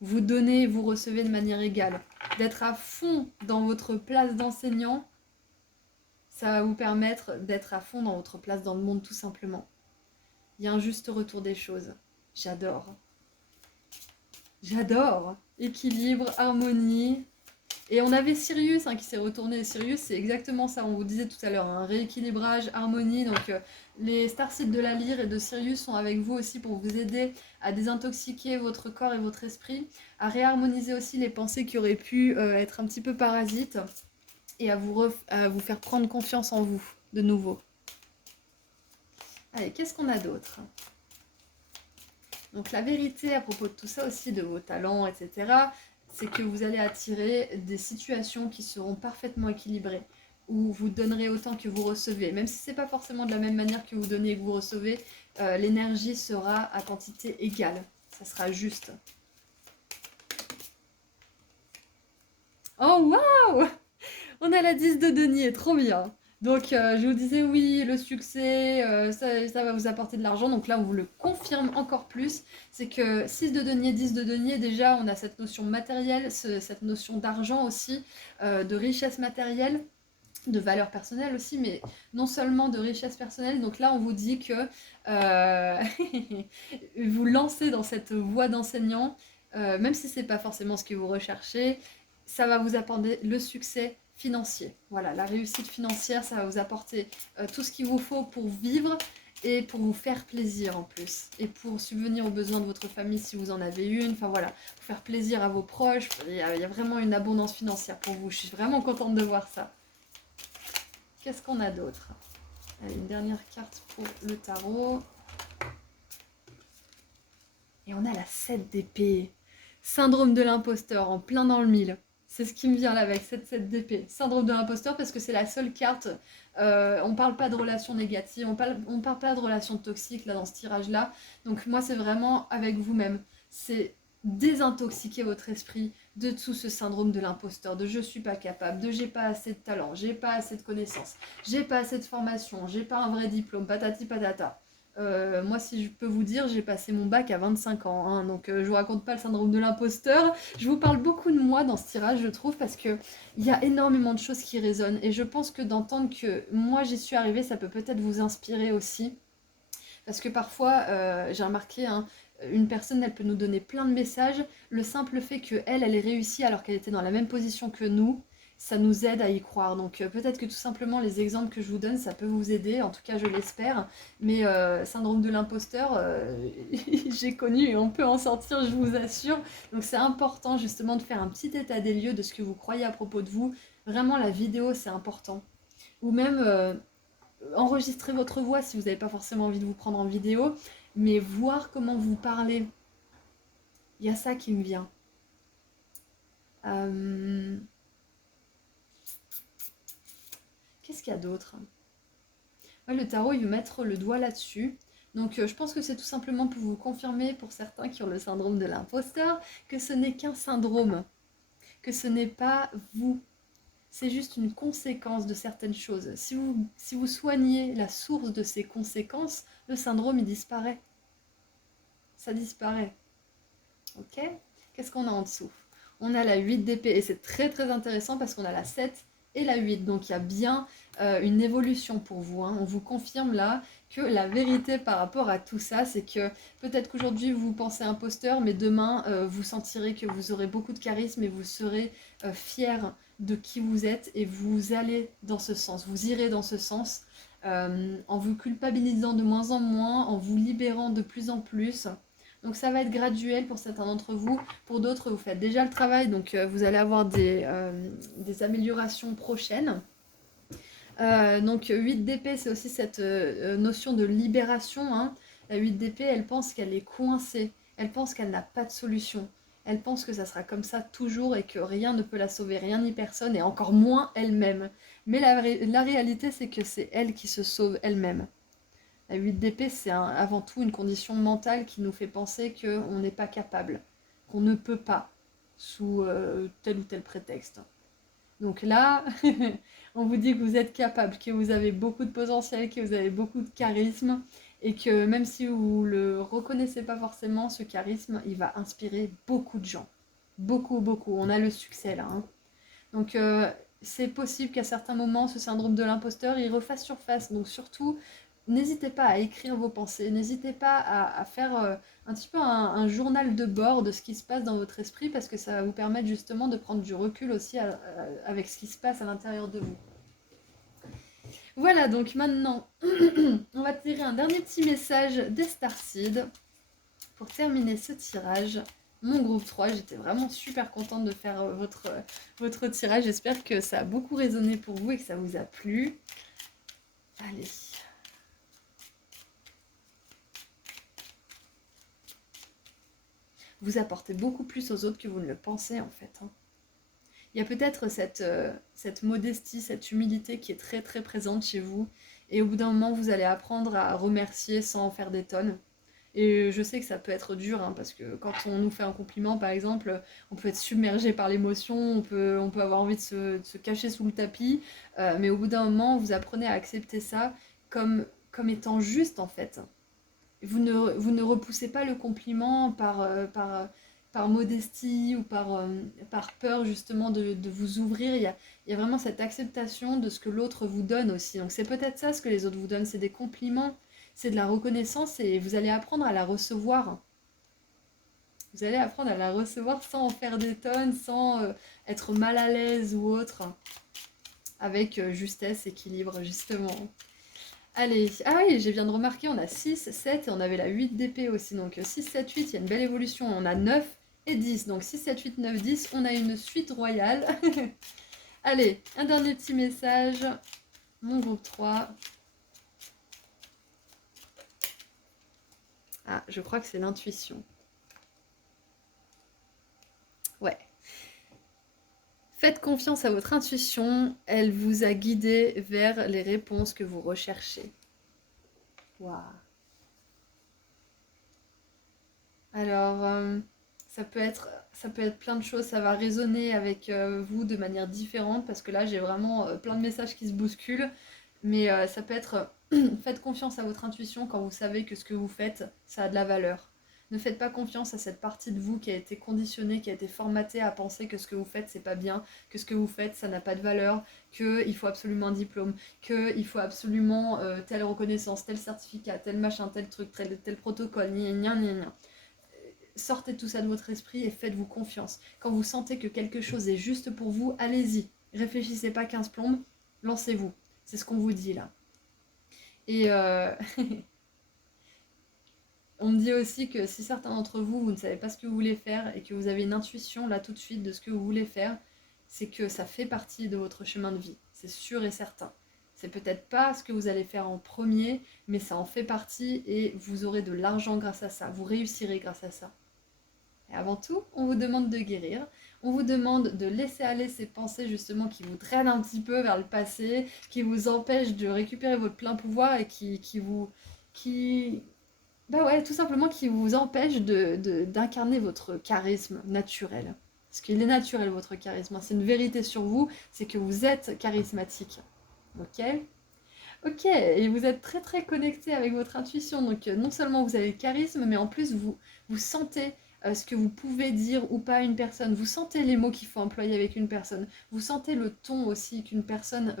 Vous donnez et vous recevez de manière égale. D'être à fond dans votre place d'enseignant, ça va vous permettre d'être à fond dans votre place dans le monde tout simplement. Il y a un juste retour des choses. J'adore. J'adore. Équilibre, harmonie. Et on avait Sirius hein, qui s'est retourné. Sirius, c'est exactement ça. On vous disait tout à l'heure, un rééquilibrage, harmonie. Donc les starseeds de la lyre et de Sirius sont avec vous aussi pour vous aider à désintoxiquer votre corps et votre esprit, à réharmoniser aussi les pensées qui auraient pu être un petit peu parasites et à vous faire prendre confiance en vous de nouveau. Allez, qu'est-ce qu'on a d'autre? Donc la vérité à propos de tout ça aussi, de vos talents, etc., c'est que vous allez attirer des situations qui seront parfaitement équilibrées, où vous donnerez autant que vous recevez. Même si c'est pas forcément de la même manière que vous donnez et que vous recevez, l'énergie sera à quantité égale. Ça sera juste. Oh waouh! On a la 10 de denier, trop bien. Donc je vous disais oui, le succès, ça va vous apporter de l'argent. Donc là, on vous le confirme encore plus. C'est que 6 de denier, 10 de denier, déjà, on a cette notion matérielle, cette notion d'argent aussi, de richesse matérielle, de valeur personnelle aussi, mais non seulement de richesse personnelle. Donc là, on vous dit que euh, vous lancez dans cette voie d'enseignant, même si c'est pas forcément ce que vous recherchez, ça va vous apporter le succès financier. Voilà, la réussite financière, ça va vous apporter tout ce qu'il vous faut pour vivre et pour vous faire plaisir en plus. Et pour subvenir aux besoins de votre famille si vous en avez une. Enfin voilà, pour faire plaisir à vos proches. Il y a vraiment une abondance financière pour vous. Je suis vraiment contente de voir ça. Qu'est-ce qu'on a d'autre? Allez, une dernière carte pour le tarot. Et on a la 7 d'épée. Syndrome de l'imposteur, en plein dans le mille. C'est ce qui me vient là avec cette 7 d'épée. Syndrome de l'imposteur parce que c'est la seule carte. On parle pas de relations négatives, on parle pas de relations toxiques là dans ce tirage-là. Donc moi c'est vraiment avec vous-même. C'est désintoxiquer votre esprit de tout ce syndrome de l'imposteur, de je suis pas capable, de j'ai pas assez de talent, j'ai pas assez de connaissances, j'ai pas assez de formation, j'ai pas un vrai diplôme, patati patata. Moi, si je peux vous dire, j'ai passé mon bac à 25 ans, hein, donc je vous raconte pas le syndrome de l'imposteur. Je vous parle beaucoup de moi dans ce tirage, je trouve, parce que il y a énormément de choses qui résonnent, et je pense que d'entendre que moi j'y suis arrivée, ça peut peut-être vous inspirer aussi, parce que parfois, j'ai remarqué, hein, une personne, elle peut nous donner plein de messages, le simple fait qu'elle, elle ait réussi alors qu'elle était dans la même position que nous, ça nous aide à y croire. Donc peut-être que tout simplement les exemples que je vous donne, ça peut vous aider, en tout cas je l'espère. Mais syndrome de l'imposteur, j'ai connu et on peut en sortir, je vous assure. Donc c'est important justement de faire un petit état des lieux de ce que vous croyez à propos de vous. Vraiment la vidéo c'est important. Ou même enregistrer votre voix si vous n'avez pas forcément envie de vous prendre en vidéo. Mais voir comment vous parlez, il y a ça qui me vient. Qu'est-ce qu'il qu'il y a d'autre? Ouais, le tarot, il veut mettre le doigt là-dessus. Donc je pense que c'est tout simplement pour vous confirmer, pour certains qui ont le syndrome de l'imposteur, que ce n'est qu'un syndrome, que ce n'est pas vous. C'est juste une conséquence de certaines choses. Si vous soignez la source de ces conséquences, le syndrome, il disparaît. Ça disparaît. Ok? Qu'est-ce qu'on a en dessous? On a la 8 d'épée, et c'est très très intéressant parce qu'on a la 7 et la 8. Donc il y a bien une évolution pour vous. Hein. On vous confirme là que la vérité par rapport à tout ça, c'est que peut-être qu'aujourd'hui vous pensez imposteur, mais demain vous sentirez que vous aurez beaucoup de charisme et vous serez fier de qui vous êtes et vous allez dans ce sens, vous irez dans ce sens en vous culpabilisant de moins en moins, en vous libérant de plus en plus. Donc ça va être graduel pour certains d'entre vous. Pour d'autres, vous faites déjà le travail, donc vous allez avoir des améliorations prochaines. Donc 8 d'épée, c'est aussi cette notion de libération. Hein. La 8 d'épée, elle pense qu'elle est coincée. Elle pense qu'elle n'a pas de solution. Elle pense que ça sera comme ça toujours et que rien ne peut la sauver, rien ni personne, et encore moins elle-même. Mais la réalité, c'est que c'est elle qui se sauve elle-même. La 8 d'épée, c'est avant tout une condition mentale qui nous fait penser qu'on n'est pas capable, qu'on ne peut pas, sous tel ou tel prétexte. Donc là, on vous dit que vous êtes capable, que vous avez beaucoup de potentiel, que vous avez beaucoup de charisme, et que même si vous ne le reconnaissez pas forcément, ce charisme, il va inspirer beaucoup de gens. Beaucoup, beaucoup. On a le succès là. Hein. Donc c'est possible qu'à certains moments, ce syndrome de l'imposteur, il refasse surface. Donc surtout, n'hésitez pas à écrire vos pensées, n'hésitez pas à faire un petit peu un journal de bord de ce qui se passe dans votre esprit, parce que ça va vous permettre justement de prendre du recul aussi avec ce qui se passe à l'intérieur de vous. Voilà, donc maintenant, on va tirer un dernier petit message des Starseeds pour terminer ce tirage. Mon groupe 3, j'étais vraiment super contente de faire votre tirage. J'espère que ça a beaucoup résonné pour vous et que ça vous a plu. Allez. Vous apportez beaucoup plus aux autres que vous ne le pensez en fait. Hein. Il y a peut-être cette modestie, cette humilité qui est très très présente chez vous. Et au bout d'un moment, vous allez apprendre à remercier sans en faire des tonnes. Et je sais que ça peut être dur, hein, parce que quand on nous fait un compliment, par exemple, on peut être submergé par l'émotion, on peut avoir envie de se cacher sous le tapis, mais au bout d'un moment, vous apprenez à accepter ça comme étant juste, en fait. Vous ne repoussez pas le compliment par modestie ou par peur, justement, de vous ouvrir. Il y a vraiment cette acceptation de ce que l'autre vous donne aussi. Donc c'est peut-être ça ce que les autres vous donnent, c'est des compliments. C'est de la reconnaissance et vous allez apprendre à la recevoir. Vous allez apprendre à la recevoir sans en faire des tonnes, sans être mal à l'aise ou autre. Avec justesse, équilibre, justement. Allez, ah oui, je viens de remarquer, on a 6, 7 et on avait la 8 d'épée aussi. Donc 6, 7, 8, il y a une belle évolution. On a 9 et 10. Donc 6, 7, 8, 9, 10, on a une suite royale. Allez, un dernier petit message. Mon groupe 3. Ah, je crois que c'est l'intuition. Ouais. Faites confiance à votre intuition, elle vous a guidé vers les réponses que vous recherchez. Waouh. Alors, ça peut être plein de choses, ça va résonner avec vous de manière différente, parce que là j'ai vraiment plein de messages qui se bousculent, mais ça peut être faites confiance à votre intuition quand vous savez que ce que vous faites, ça a de la valeur. Ne faites pas confiance à cette partie de vous qui a été conditionnée, qui a été formatée à penser que ce que vous faites c'est pas bien, que ce que vous faites ça n'a pas de valeur, qu'il faut absolument un diplôme, qu'il faut absolument telle reconnaissance, tel certificat, tel machin, tel truc, tel protocole, gna gna gna gna. Sortez tout ça de votre esprit et faites-vous confiance. Quand vous sentez que quelque chose est juste pour vous, allez-y. Réfléchissez pas 15 plombes, lancez-vous. C'est ce qu'on vous dit là. Et on me dit aussi que si certains d'entre vous, vous ne savez pas ce que vous voulez faire et que vous avez une intuition là tout de suite de ce que vous voulez faire, c'est que ça fait partie de votre chemin de vie. C'est sûr et certain. C'est peut-être pas ce que vous allez faire en premier, mais ça en fait partie et vous aurez de l'argent grâce à ça. Vous réussirez grâce à ça. Et avant tout, on vous demande de guérir. On vous demande de laisser aller ces pensées justement qui vous traînent un petit peu vers le passé, qui vous empêchent de récupérer votre plein pouvoir et qui vous... qui... Bah ouais, tout simplement qui vous empêchent d'incarner votre charisme naturel. Parce qu'il est naturel votre charisme, hein. C'est une vérité sur vous, c'est que vous êtes charismatique. Ok? Ok, et vous êtes très très connecté avec votre intuition, donc non seulement vous avez le charisme, mais en plus vous sentez ce que vous pouvez dire ou pas à une personne, vous sentez les mots qu'il faut employer avec une personne, vous sentez le ton aussi qu'une personne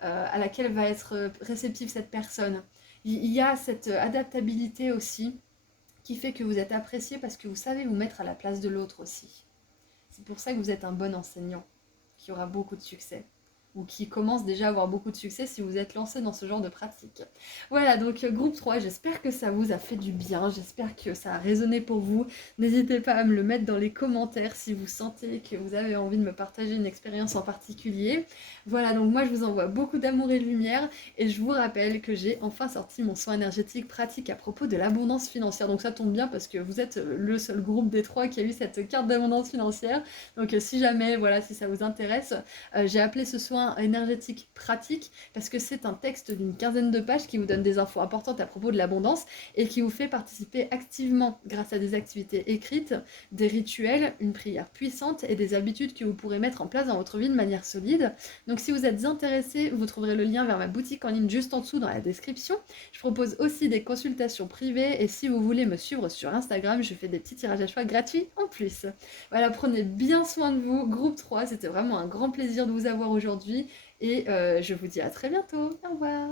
à laquelle va être réceptive cette personne. Il y a cette adaptabilité aussi qui fait que vous êtes apprécié parce que vous savez vous mettre à la place de l'autre aussi. C'est pour ça que vous êtes un bon enseignant, qui aura beaucoup de succès ou qui commence déjà à avoir beaucoup de succès si vous êtes lancé dans ce genre de pratique. Voilà, donc groupe 3, j'espère que ça vous a fait du bien, j'espère que ça a résonné pour vous. N'hésitez pas à me le mettre dans les commentaires si vous sentez que vous avez envie de me partager une expérience en particulier. Voilà, donc moi je vous envoie beaucoup d'amour et de lumière et je vous rappelle que j'ai enfin sorti mon soin énergétique pratique à propos de l'abondance financière. Donc ça tombe bien parce que vous êtes le seul groupe des 3 qui a eu cette carte d'abondance financière. Donc si jamais, voilà, si ça vous intéresse, j'ai appelé ce soin énergétique pratique parce que c'est un texte d'une quinzaine de pages qui vous donne des infos importantes à propos de l'abondance et qui vous fait participer activement grâce à des activités écrites, des rituels, une prière puissante et des habitudes que vous pourrez mettre en place dans votre vie de manière solide. Donc si vous êtes intéressé, vous trouverez le lien vers ma boutique en ligne juste en dessous dans la description. Je propose aussi des consultations privées et si vous voulez me suivre sur Instagram, je fais des petits tirages à choix gratuits en plus. Voilà, prenez bien soin de vous. Groupe 3, c'était vraiment un grand plaisir de vous avoir aujourd'hui et je vous dis à très bientôt. Au revoir.